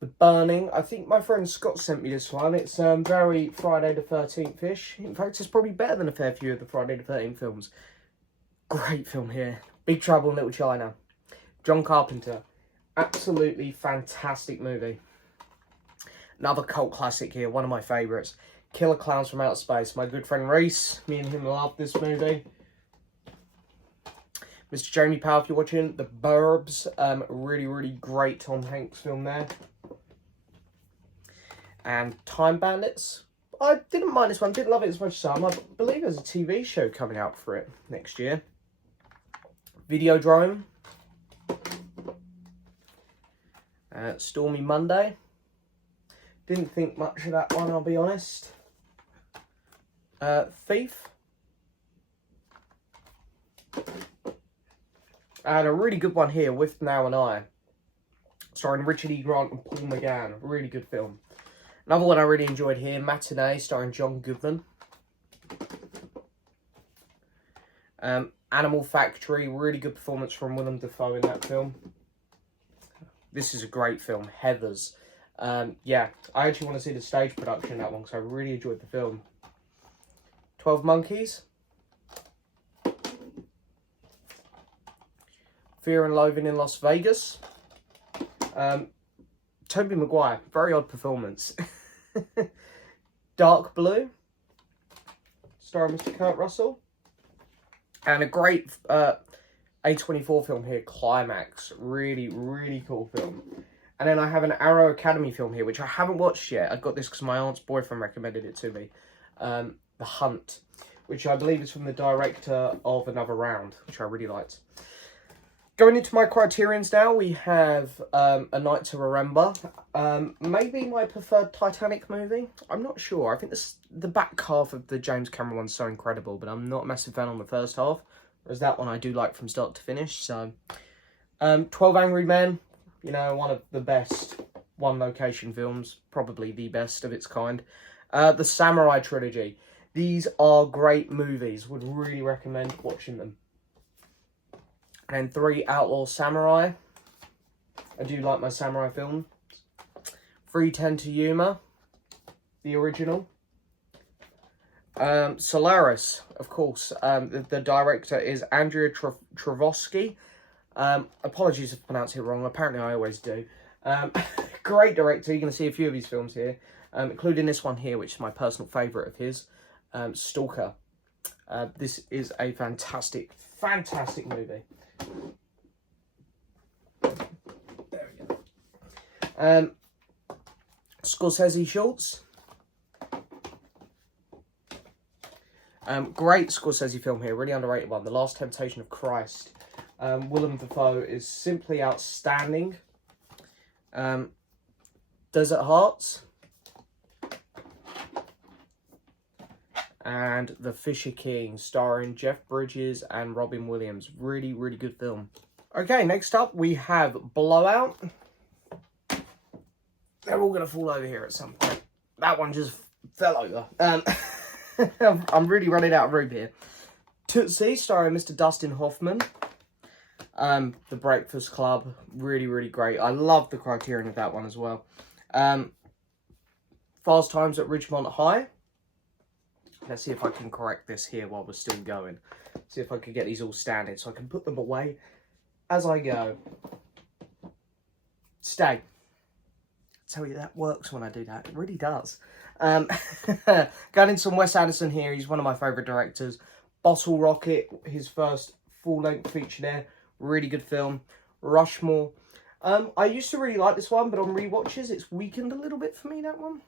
The Burning. I think my friend Scott sent me this one. It's very Friday the 13th-ish. In fact, it's probably better than a fair few of the Friday the 13th films. Great film here. Big Trouble in Little China. John Carpenter. Absolutely fantastic movie. Another cult classic here. One of my favourites. Killer Clowns from Outer Space. My good friend Reese. Me and him love this movie. Mr. Jamie Powell, if you're watching. The Burbs. Really great Tom Hanks film there. And Time Bandits. I didn't mind this one. Didn't love it as much as some. I believe there's a TV show coming out for it next year. Videodrome. Stormy Monday. Didn't think much of that one, I'll be honest. Thief. And a really good one here, With Now and I. Starring Richard E. Grant and Paul McGann. Really good film. Another one I really enjoyed here, Matinee, starring John Goodman. Animal Factory, really good performance from Willem Dafoe in that film. This is a great film, Heathers. Yeah, I actually want to see the stage production of that one because I really enjoyed the film. 12 Monkeys. Fear and Loathing in Las Vegas. Tobey Maguire, very odd performance. Dark Blue, starring Mr. Kurt Russell. And a great A24 film here, Climax. Really cool film. And then I have an Arrow Academy film here, which I haven't watched yet. I got this because my aunt's boyfriend recommended it to me. The Hunt, which I believe is from the director of Another Round, which I really liked. Going into my Criterions now, we have A Night to Remember. Maybe my preferred Titanic movie. I'm not sure. I think the back half of the James Cameron one's so incredible, but I'm not a massive fan on the first half. Whereas that one I do like from start to finish. So, 12 Angry Men. You know, one of the best one-location films. Probably the best of its kind. The Samurai Trilogy. These are great movies. Would really recommend watching them. And 3 Outlaw Samurai. I do like my samurai film. 3:10 to Yuma, the original. Solaris, of course. The director is Andrea Travosky. Apologies if I pronounce it wrong. Apparently I always do. Great director. You're going to see a few of his films here. Including this one here, which is my personal favourite of his. Stalker. This is a fantastic movie. There we go. Scorsese Shorts. Great Scorsese film here, really underrated one. The Last Temptation of Christ. Willem Dafoe is simply outstanding. Desert Hearts. And The Fisher King, starring Jeff Bridges and Robin Williams. Really good film. Okay, next up we have Blowout. They're all going to fall over here at some point. That one just fell over. I'm really running out of room here. Tootsie, starring Mr. Dustin Hoffman. The Breakfast Club, really great. I love the Criterion of that one as well. Fast Times at Ridgemont High. Let's see if I can correct this here while we're still going. See if I can get these all standing so I can put them away as I go. Stay. I tell you, that works when I do that. It really does. Going in some Wes Anderson here. He's one of my favourite directors. Bottle Rocket, his first full-length feature there. Really good film. Rushmore. I used to really like this one, but on rewatches, it's weakened a little bit for me, that one.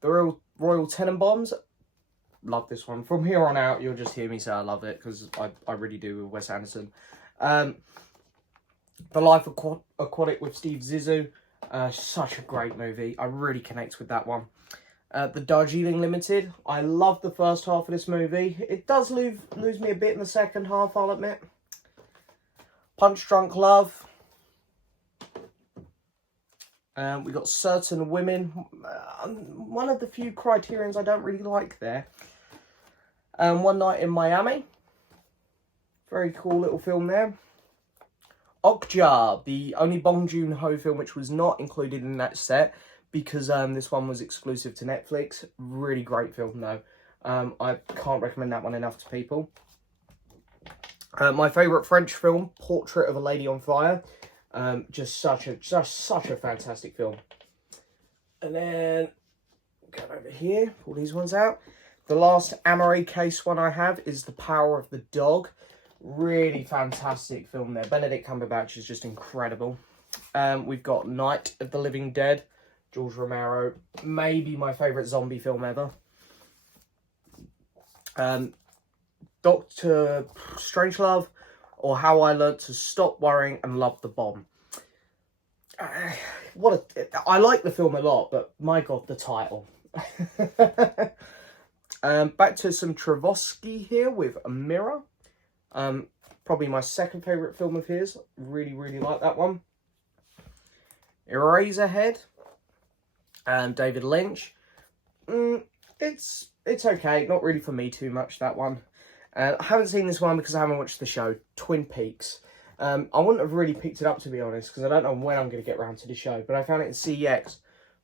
The Royal Tenenbaums. Love this one. From here on out, you'll just hear me say I love it, because I really do with Wes Anderson. The Life Aquatic with Steve Zissou. Such a great movie. I really connect with that one. The Darjeeling Limited. I love the first half of this movie. It does lose me a bit in the second half, I'll admit. Punch Drunk Love. We got Certain Women. One of the few Criterions I don't really like there. One Night in Miami. Very cool little film there. Okja, the only Bong Joon-ho film which was not included in that set, because this one was exclusive to Netflix. Really great film though. I can't recommend that one enough to people. My favourite French film, Portrait of a Lady on Fire. Just such a fantastic film. And then go over here, pull these ones out. The last Amore case one I have is The Power of the Dog. Really fantastic film there. Benedict Cumberbatch is just incredible. We've got Night of the Living Dead, George Romero. Maybe my favourite zombie film ever. Dr. Strangelove, or How I Learned to Stop Worrying and Love the Bomb. I like the film a lot, but my God, the title. Back to some Tchaikovsky here with A Mirror. Probably my second favourite film of his. Really, really like that one. Eraserhead. David Lynch. It's okay. Not really for me too much, that one. I haven't seen this one because I haven't watched the show. Twin Peaks. I wouldn't have really picked it up, to be honest, because I don't know when I'm going to get around to the show. But I found it in CEX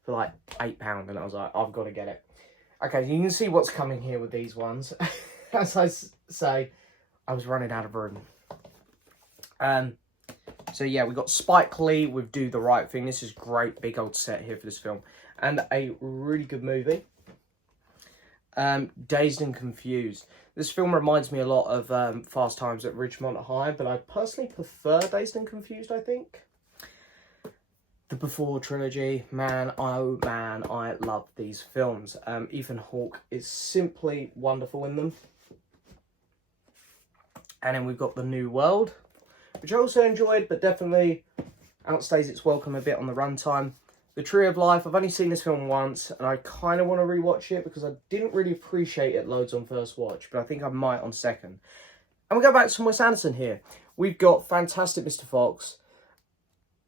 for like £8, and I was like, I've got to get it. Okay, you can see what's coming here with these ones. As I say, I was running out of room. So yeah, we got Spike Lee with Do the Right Thing. This is great, big old set here for this film. And a really good movie. Dazed and Confused. This film reminds me a lot of Fast Times at Ridgemont High, but I personally prefer Dazed and Confused, I think. The Before trilogy, man, oh man, I love these films. Ethan Hawke is simply wonderful in them. And then we've got The New World, which I also enjoyed, but definitely outstays its welcome a bit on the runtime. The Tree of Life, I've only seen this film once, and I kind of want to rewatch it because I didn't really appreciate it loads on first watch, but I think I might on second. And we go back to some Wes Anderson here. We've got Fantastic Mr. Fox,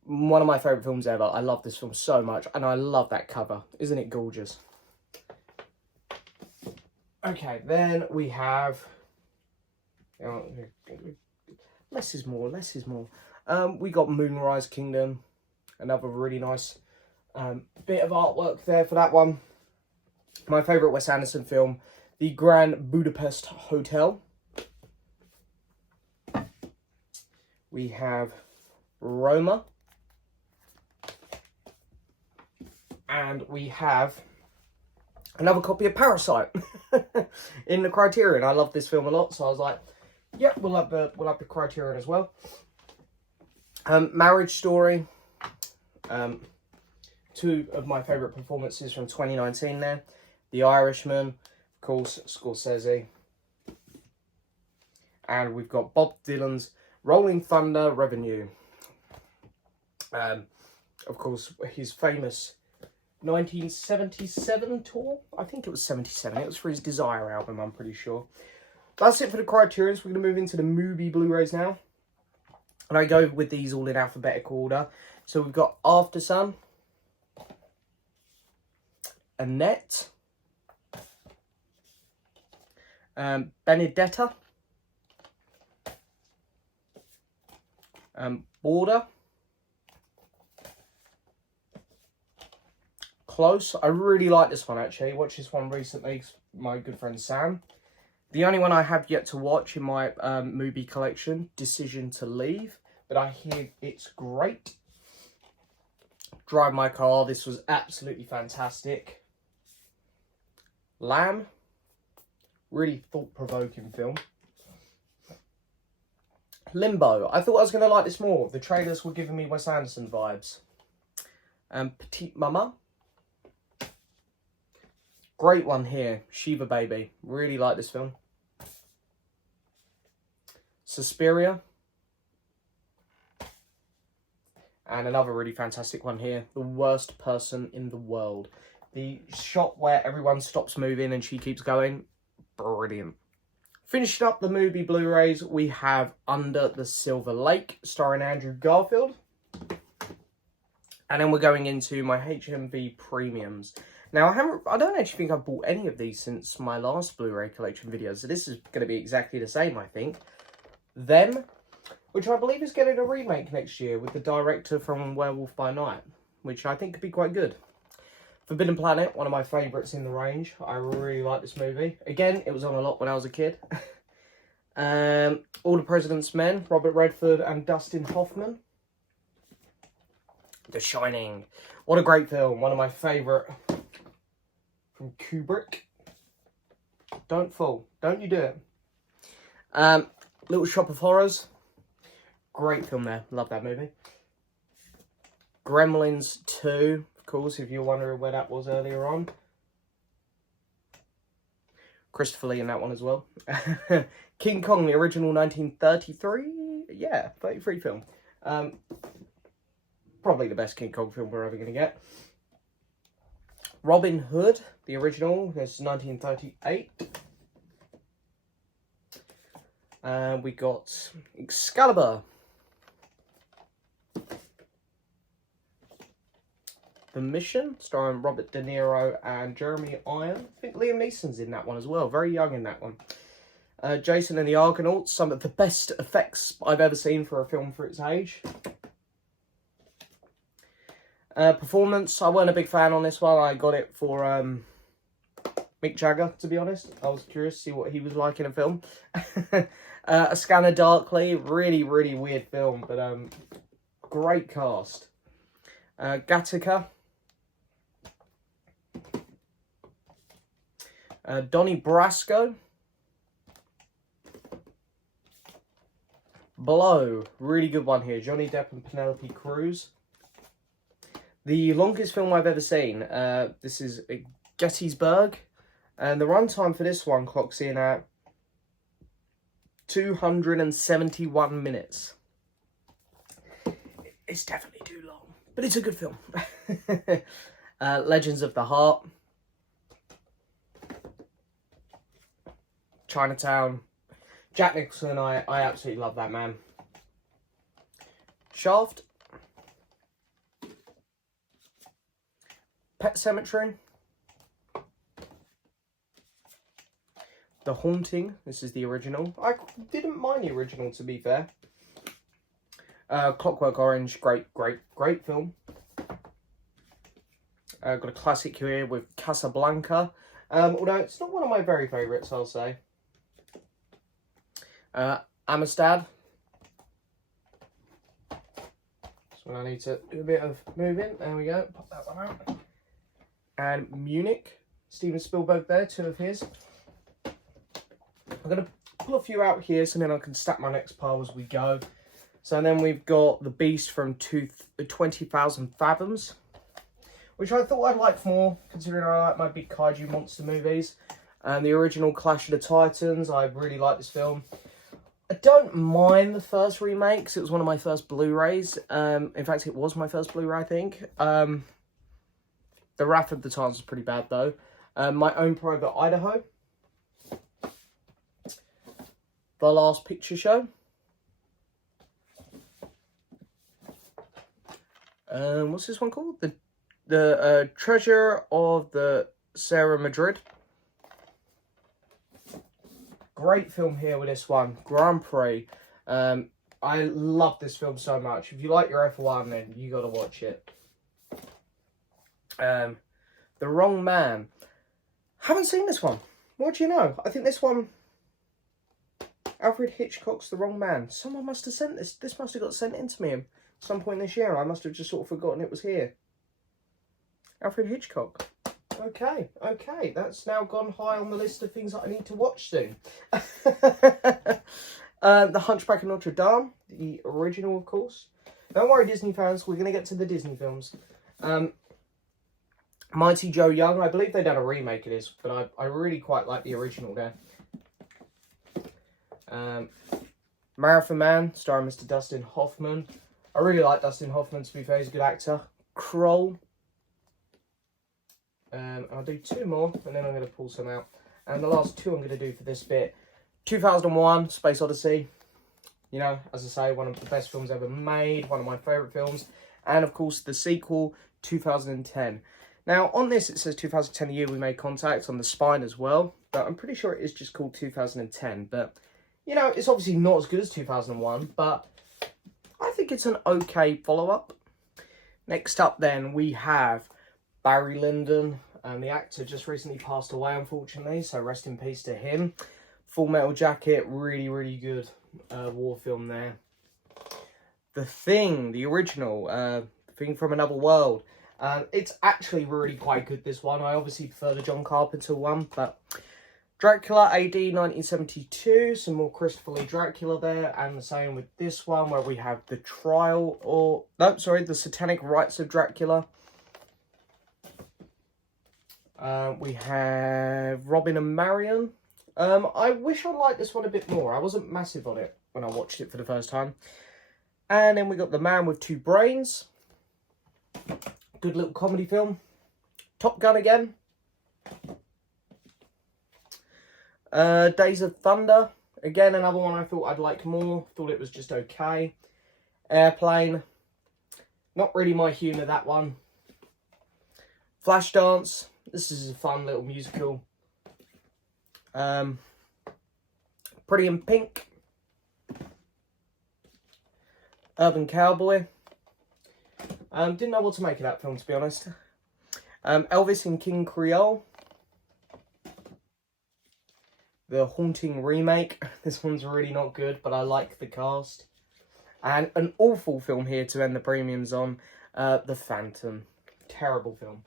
one of my favourite films ever. I love this film so much, and I love that cover. Isn't it gorgeous? Okay, then we have... less is more, less is more. We got Moonrise Kingdom, another really nice bit of artwork there for that one. My favourite Wes Anderson film, The Grand Budapest Hotel. We have Roma. And we have another copy of Parasite in the Criterion. I love this film a lot, so I was like, yeah, we'll have the Criterion as well. Marriage Story. Two of my favourite performances from 2019 there. The Irishman, of course, Scorsese. And we've got Bob Dylan's Rolling Thunder Revenue. Of course, his famous 1977 tour. I think it was 77. It was for his Desire album, I'm pretty sure. That's it for the Criterions. We're going to move into the movie Blu-rays now. And I go with these all in alphabetical order. So we've got After Sun, Annette, Benedetta, Border, Close. I really like this one, actually. I watched this one recently, my good friend Sam. The only one I have yet to watch in my movie collection, Decision to Leave, but I hear it's great. Drive My Car, this was absolutely fantastic. Lamb, really thought-provoking film. Limbo. I thought I was going to like this more. The trailers were giving me Wes Anderson vibes. Petite Mama. Great one here. Shiva Baby. Really like this film. Suspiria. And another really fantastic one here. The Worst Person in the World. The shot where everyone stops moving and she keeps going. Brilliant. Finishing up the movie Blu-rays, we have Under the Silver Lake, starring Andrew Garfield. And then we're going into my HMV premiums. Now, I don't actually think I've bought any of these since my last Blu-ray collection video, so this is going to be exactly the same, I think. Them, which I believe is getting a remake next year with the director from Werewolf by Night, which I think could be quite good. Forbidden Planet, one of my favourites in the range. I really like this movie. Again, it was on a lot when I was a kid. All the President's Men, Robert Redford and Dustin Hoffman. The Shining. What a great film. One of my favourite from Kubrick. Don't fall. Don't you do it. Little Shop of Horrors. Great film there. Love that movie. Gremlins 2. Of course, if you're wondering where that was earlier on. Christopher Lee in that one as well. King Kong, the original 1933. Yeah, 33 film. Probably the best King Kong film we're ever going to get. Robin Hood, the original, that's 1938. We got Excalibur. The Mission, starring Robert De Niro and Jeremy Irons. I think Liam Neeson's in that one as well. Very young in that one. Jason and the Argonauts, some of the best effects I've ever seen for a film for its age. Performance, I weren't a big fan on this one. I got it for Mick Jagger, to be honest. I was curious to see what he was like in a film. A Scanner Darkly, really, really weird film, but great cast. Gattaca. Donnie Brasco. Blow, really good one here. Johnny Depp and Penelope Cruz. The longest film I've ever seen. This is Gettysburg. And the runtime for this one clocks in at 271 minutes. It's definitely too long, but it's a good film. Legends of the Heart. Chinatown. Jack Nicholson, I absolutely love that man. Shaft. Pet Sematary. The Haunting. This is the original. I didn't mind the original, to be fair. Clockwork Orange. Great film. Got a classic here with Casablanca. Although it's not one of my very favourites, I'll say. Amistad. That's when I need to do a bit of moving. There we go. Pop that one out. And Munich. Steven Spielberg there, two of his. I'm going to pull a few out here so then I can stack my next pile as we go. So then we've got The Beast from 20,000 Fathoms, which I thought I'd like more, considering I like my big kaiju monster movies. And the original Clash of the Titans, I really like this film. I don't mind the first remake, because it was one of my first Blu-rays. In fact, it was my first Blu-ray, I think. The Wrath of the Titans was pretty bad, though. My Own Private Idaho. The Last Picture Show. What's this one called? The Treasure of the Sierra Madrid. Great film here with this one. Grand Prix. I love this film so much. If you like your F1, then you got to watch it. The Wrong Man. Haven't seen this one. What do you know? I think this one... Alfred Hitchcock's The Wrong Man. Someone must have sent this. This must have got sent in to me at some point this year. I must have just sort of forgotten it was here. Alfred Hitchcock. Okay. That's now gone high on the list of things that I need to watch soon. The Hunchback of Notre Dame, the original, of course. Don't worry, Disney fans, we're going to get to the Disney films. Mighty Joe Young, I believe they've done a remake of this, but I really quite like the original there. Marathon Man, starring Mr. Dustin Hoffman. I really like Dustin Hoffman, to be fair, he's a good actor. Kroll. I'll do two more, and then I'm going to pull some out. And the last two I'm going to do for this bit. 2001, Space Odyssey. You know, as I say, one of the best films ever made. One of my favourite films. And, of course, the sequel, 2010. Now, on this, it says 2010, the year we made contact, on the spine as well. But I'm pretty sure it is just called 2010. But, you know, it's obviously not as good as 2001. But I think it's an okay follow-up. Next up, then, we have Barry Lyndon. The actor just recently passed away, unfortunately, so rest in peace to him. Full Metal Jacket, really, really good war film there. The Thing, the original, The Thing from Another World. It's actually really quite good, this one. I obviously prefer the John Carpenter one, but Dracula, AD 1972, some more Christopher Lee Dracula there, and the same with this one, where we have the the Satanic Rites of Dracula. We have Robin and Marion. I wish I liked this one a bit more. I wasn't massive on it when I watched it for the first time. And then we got The Man with Two Brains. Good little comedy film. Top Gun again. Days of Thunder. Again, another one I thought I'd like more. Thought it was just okay. Airplane. Not really my humour, that one. Flashdance. This is a fun little musical. Pretty in Pink. Urban Cowboy. Didn't know what to make of that film, to be honest. Elvis and King Creole. The Haunting remake. This one's really not good, but I like the cast. And an awful film here to end the premiums on. The Phantom. Terrible film.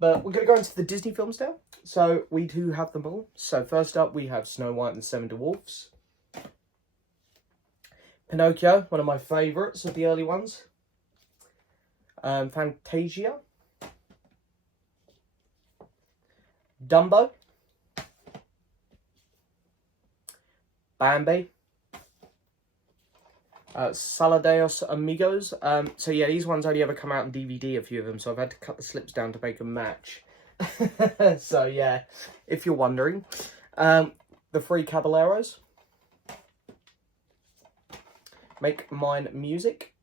But we're going to go into the Disney films now. So we do have them all. So first up we have Snow White and the Seven Dwarfs. Pinocchio, one of my favourites of the early ones. Fantasia. Dumbo. Bambi. Saludos Amigos. So yeah, these ones only ever come out in DVD, a few of them, so I've had to cut the slips down to make them match. So yeah, if you're wondering. The Three Caballeros. Make Mine Music.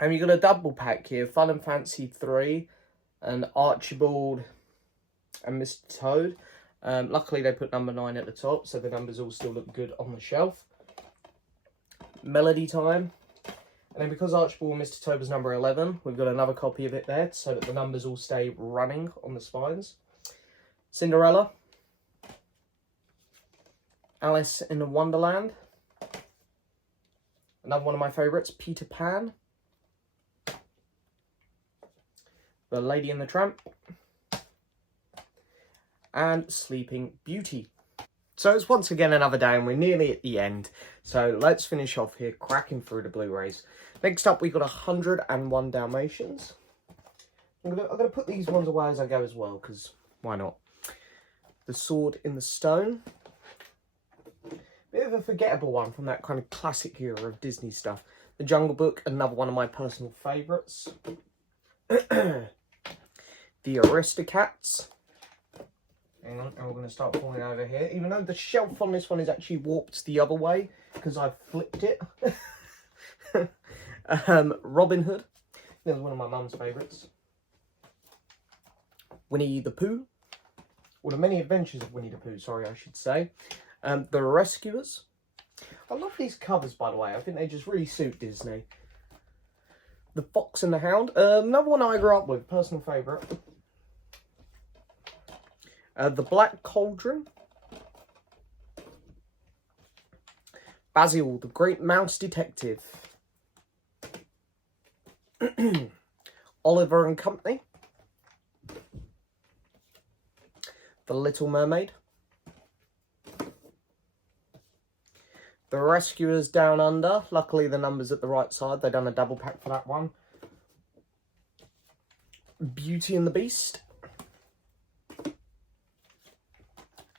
And you got a double pack here, Fun and Fancy 3 and Archibald and Mr. Toad. Luckily they put number 9 at the top, so the numbers all still look good on the shelf. Melody Time. And then because Archibald and Mr. Toad was number 11, we've got another copy of it there, so that the numbers all stay running on the spines. Cinderella. Alice in Wonderland. Another one of my favourites, Peter Pan. The Lady and the Tramp. And Sleeping Beauty. So it's once again another day and we're nearly at the end. So let's finish off here, cracking through the Blu-rays. Next up, we've got 101 Dalmatians. I'm gonna put these ones away as I go as well, because why not? The Sword in the Stone. Bit of a forgettable one from that kind of classic era of Disney stuff. The Jungle Book, another one of my personal favourites. The Aristocats. Hang on, and we're going to start pulling over here. Even though the shelf on this one is actually warped the other way, because I flipped it. Robin Hood. This is one of my mum's favourites. Winnie the Pooh. Or the Many Adventures of Winnie the Pooh, sorry, I should say. The Rescuers. I love these covers, by the way. I think they just really suit Disney. The Fox and the Hound. Another one I grew up with, personal favourite. The Black Cauldron. Basil, the Great Mouse Detective. Oliver and Company. The Little Mermaid. The Rescuers Down Under. Luckily, the number's at the right side. They've done a double pack for that one. Beauty and the Beast.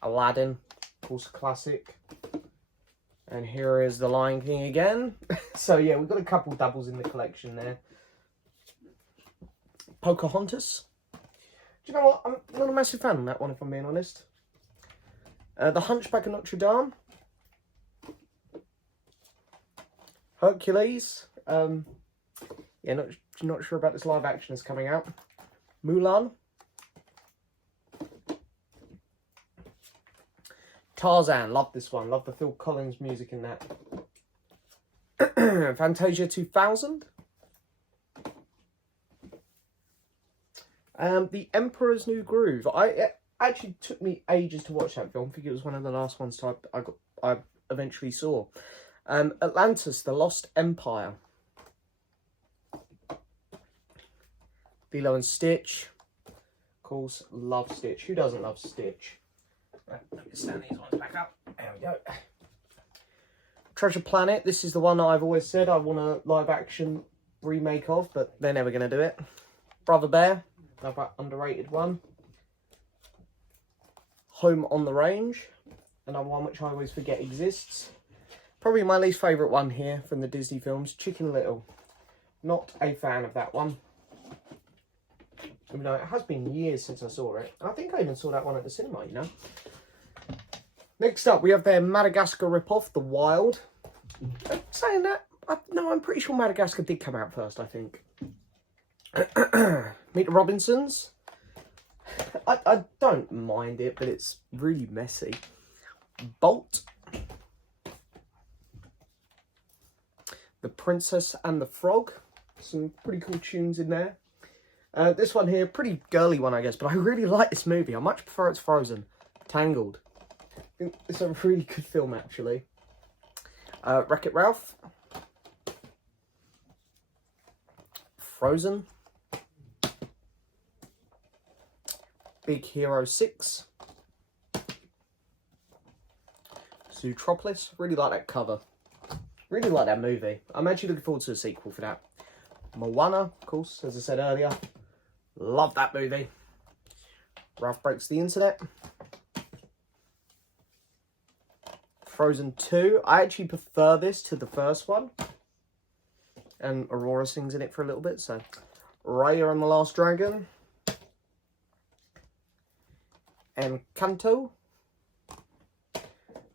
Aladdin, of course, a classic. And here is The Lion King again. So yeah, we've got a couple doubles in the collection there. Pocahontas. Do you know what? I'm not a massive fan of that one, if I'm being honest. The Hunchback of Notre Dame. Hercules. Yeah, not sure about this live action that's coming out. Mulan. Tarzan. Love this one. Love the Phil Collins music in that. Fantasia 2000. The Emperor's New Groove. It actually took me ages to watch that film. I think it was one of the last ones I eventually saw. Atlantis, The Lost Empire. Lilo and Stitch. Of course, love Stitch. Who doesn't love Stitch? Right, let me stand these ones back up. There we go. Treasure Planet. This is the one I've always said I want a live action remake of, but they're never going to do it. Brother Bear. Another underrated one. Home on the Range. Another one which I always forget exists. Probably my least favourite one here from the Disney films. Chicken Little. Not a fan of that one. Even though it has been years since I saw it. I think I even saw that one at the cinema, you know. Next up, we have their Madagascar ripoff, The Wild. Saying that, no, I'm pretty sure Madagascar did come out first, I think. Meet the Robinsons. I don't mind it, but it's really messy. Bolt. The Princess and the Frog. Some pretty cool tunes in there. This one here, pretty girly one, I guess, but I really like this movie. I much prefer it's Frozen. Tangled. I think it's a really good film, actually. Wreck-It Ralph. Frozen. Big Hero 6. Zootropolis. Really like that cover. Really like that movie. I'm actually looking forward to a sequel for that. Moana, of course, as I said earlier. Love that movie. Ralph Breaks the Internet. Frozen 2. I actually prefer this to the first one. And Aurora sings in it for a little bit, so. Raya and the Last Dragon. Encanto.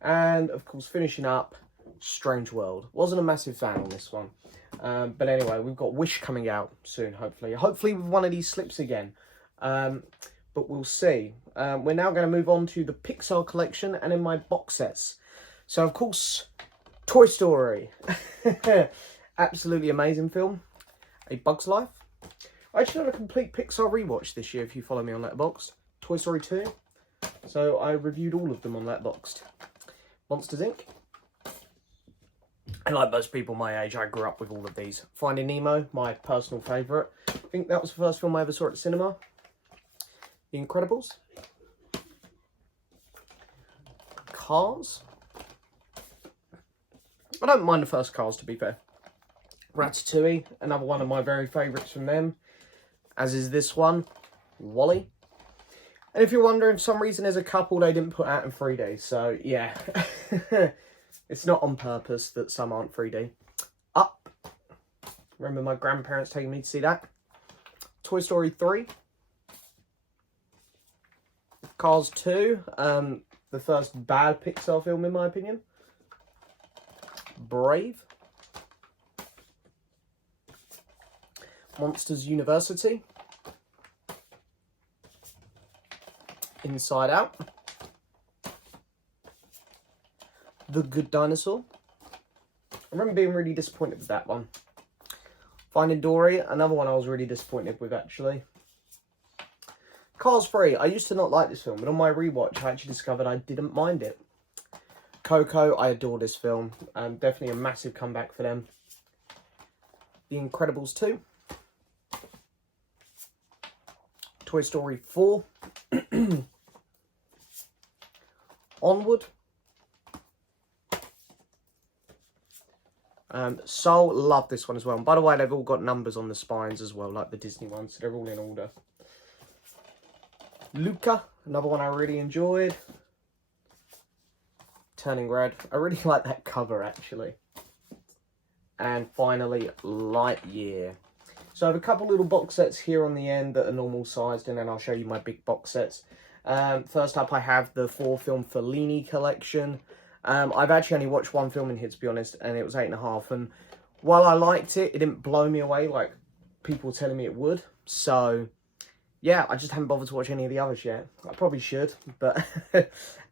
And, of course, finishing up, Strange World. Wasn't a massive fan on this one. But anyway, we've got Wish coming out soon, hopefully. Hopefully with one of these slips again. But we'll see. We're now going to move on to the Pixar collection and in my box sets. So, of course, Toy Story. Absolutely amazing film. A Bug's Life. I actually done a complete Pixar rewatch this year, if you follow me on Letterboxd. Toy Story 2. So, I reviewed all of them on Letterboxd. Monsters, Inc. And like most people my age, I grew up with all of these. Finding Nemo, my personal favourite. I think that was the first film I ever saw at the cinema. The Incredibles. Cars. I don't mind the first Cars, to be fair. Ratatouille, another one of my very favourites from them. As is this one. WALL-E. And if you're wondering, for some reason there's a couple they didn't put out in 3D. So, yeah. It's not on purpose that some aren't 3D. Up. Remember my grandparents taking me to see that. Toy Story 3. Cars 2. The first bad Pixar film, in my opinion. Brave. Monsters University. Inside Out. The Good Dinosaur. I remember being really disappointed with that one. Finding Dory, another one I was really disappointed with, actually. Cars 3. I used to not like this film, but on my rewatch, I actually discovered I didn't mind it. Coco, I adore this film. Definitely a massive comeback for them. The Incredibles 2. Toy Story 4. Onward. So love this one as well. And by the way, they've all got numbers on the spines as well, like the Disney ones. So they're all in order. Luca, another one I really enjoyed. Turning Red. I really like that cover, actually. And finally, Lightyear. So I have a couple little box sets here on the end that are normal sized, and then I'll show you my big box sets. First up, I have the 4-film Fellini collection. I've actually only watched one film in here, to be honest, and it was 8.5. And while I liked it, it didn't blow me away like people were telling me it would. So, yeah, I just haven't bothered to watch any of the others yet. I probably should, but...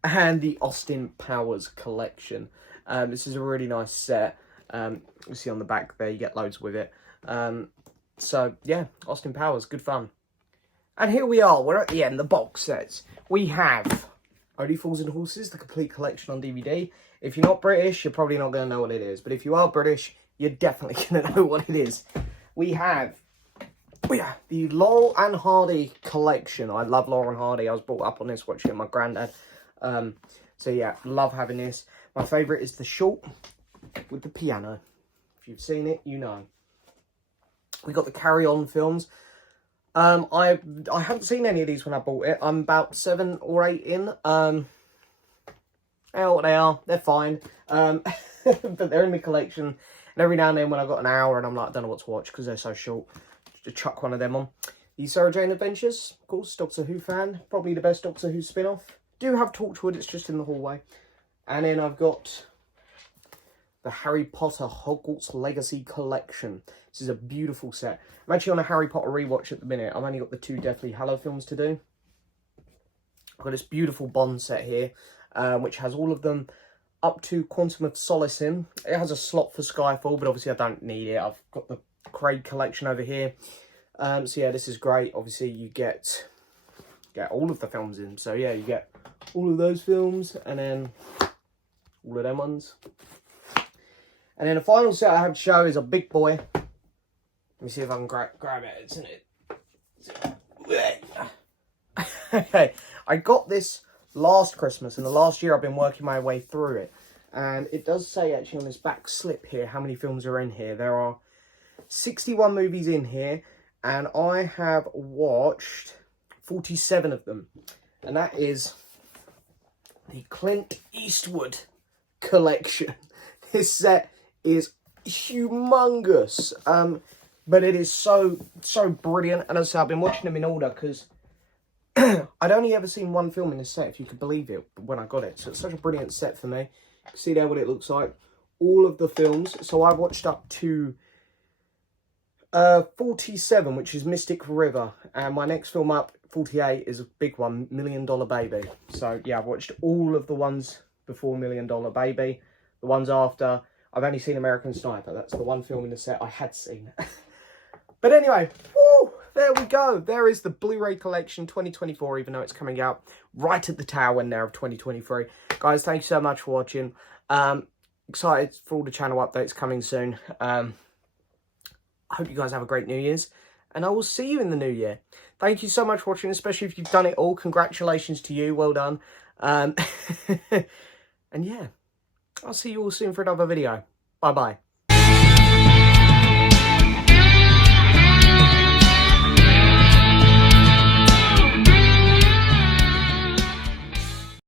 And the Austin Powers collection. This is a really nice set. You see on the back there, you get loads with it. So, yeah, Austin Powers, good fun. And here we are, we're at the end, the box sets. We have Only Fools and Horses, the complete collection on DVD. If you're not British, you're probably not going to know what it is. But if you are British, you're definitely going to know what it is. We have the Laurel and Hardy collection. I love Laurel and Hardy. I was brought up on this watching it with my granddad. So yeah, love having this. My favourite is the short with the piano. If you've seen it, you know. We got the Carry On films. I haven't seen any of these when I bought it. I'm about 7 or 8 in. They are what they are. They're fine. But they're in the collection. And every now and then when I've got an hour and I'm like, I don't know what to watch because they're so short, just chuck one of them on. The Sarah Jane Adventures, of course, Doctor Who fan. Probably the best Doctor Who spin-off. Do have Torchwood, it's just in the hallway. And then I've got the Harry Potter Hogwarts Legacy Collection. This is a beautiful set. I'm actually on a Harry Potter rewatch at the minute. I've only got the 2 Deathly Hallows films to do. I've got this beautiful Bond set here, which has all of them up to Quantum of Solace in. It has a slot for Skyfall, but obviously I don't need it. I've got the Craig collection over here. So yeah, this is great. Obviously you get all of the films in. So yeah, you get all of those films and then all of them ones. And then the final set I have to show is a big boy. Let me see if I can grab it. It's in it. Okay, I got this last Christmas, and the last year I've been working my way through it. And it does say actually on this back slip here how many films are in here. There are 61 movies in here, and I have watched 47 of them. And that is the Clint Eastwood collection. This set is humongous, but it is so brilliant. And as I said, I've been watching them in order because I'd only ever seen one film in this set, if you could believe it, when I got it. So it's such a brilliant set for me. You can see there what it looks like. All of the films. So I've watched up to 47, which is Mystic River, and my next film up, 48, is a big one, $1 Million Baby. So yeah, I've watched all of the ones before $1 Million Baby. The ones after, I've only seen American Sniper. That's the one film in the set I had seen. But anyway, woo, there we go. There is the Blu Ray Collection 2024, even though it's coming out right at the tail end there of 2023. Guys, thank you so much for watching. Excited for all the channel updates coming soon. I hope you guys have a great New Year's, and I will see you in the new year. Thank you so much for watching, especially if you've done it all. Congratulations to you. Well done. And yeah, I'll see you all soon for another video. Bye-bye.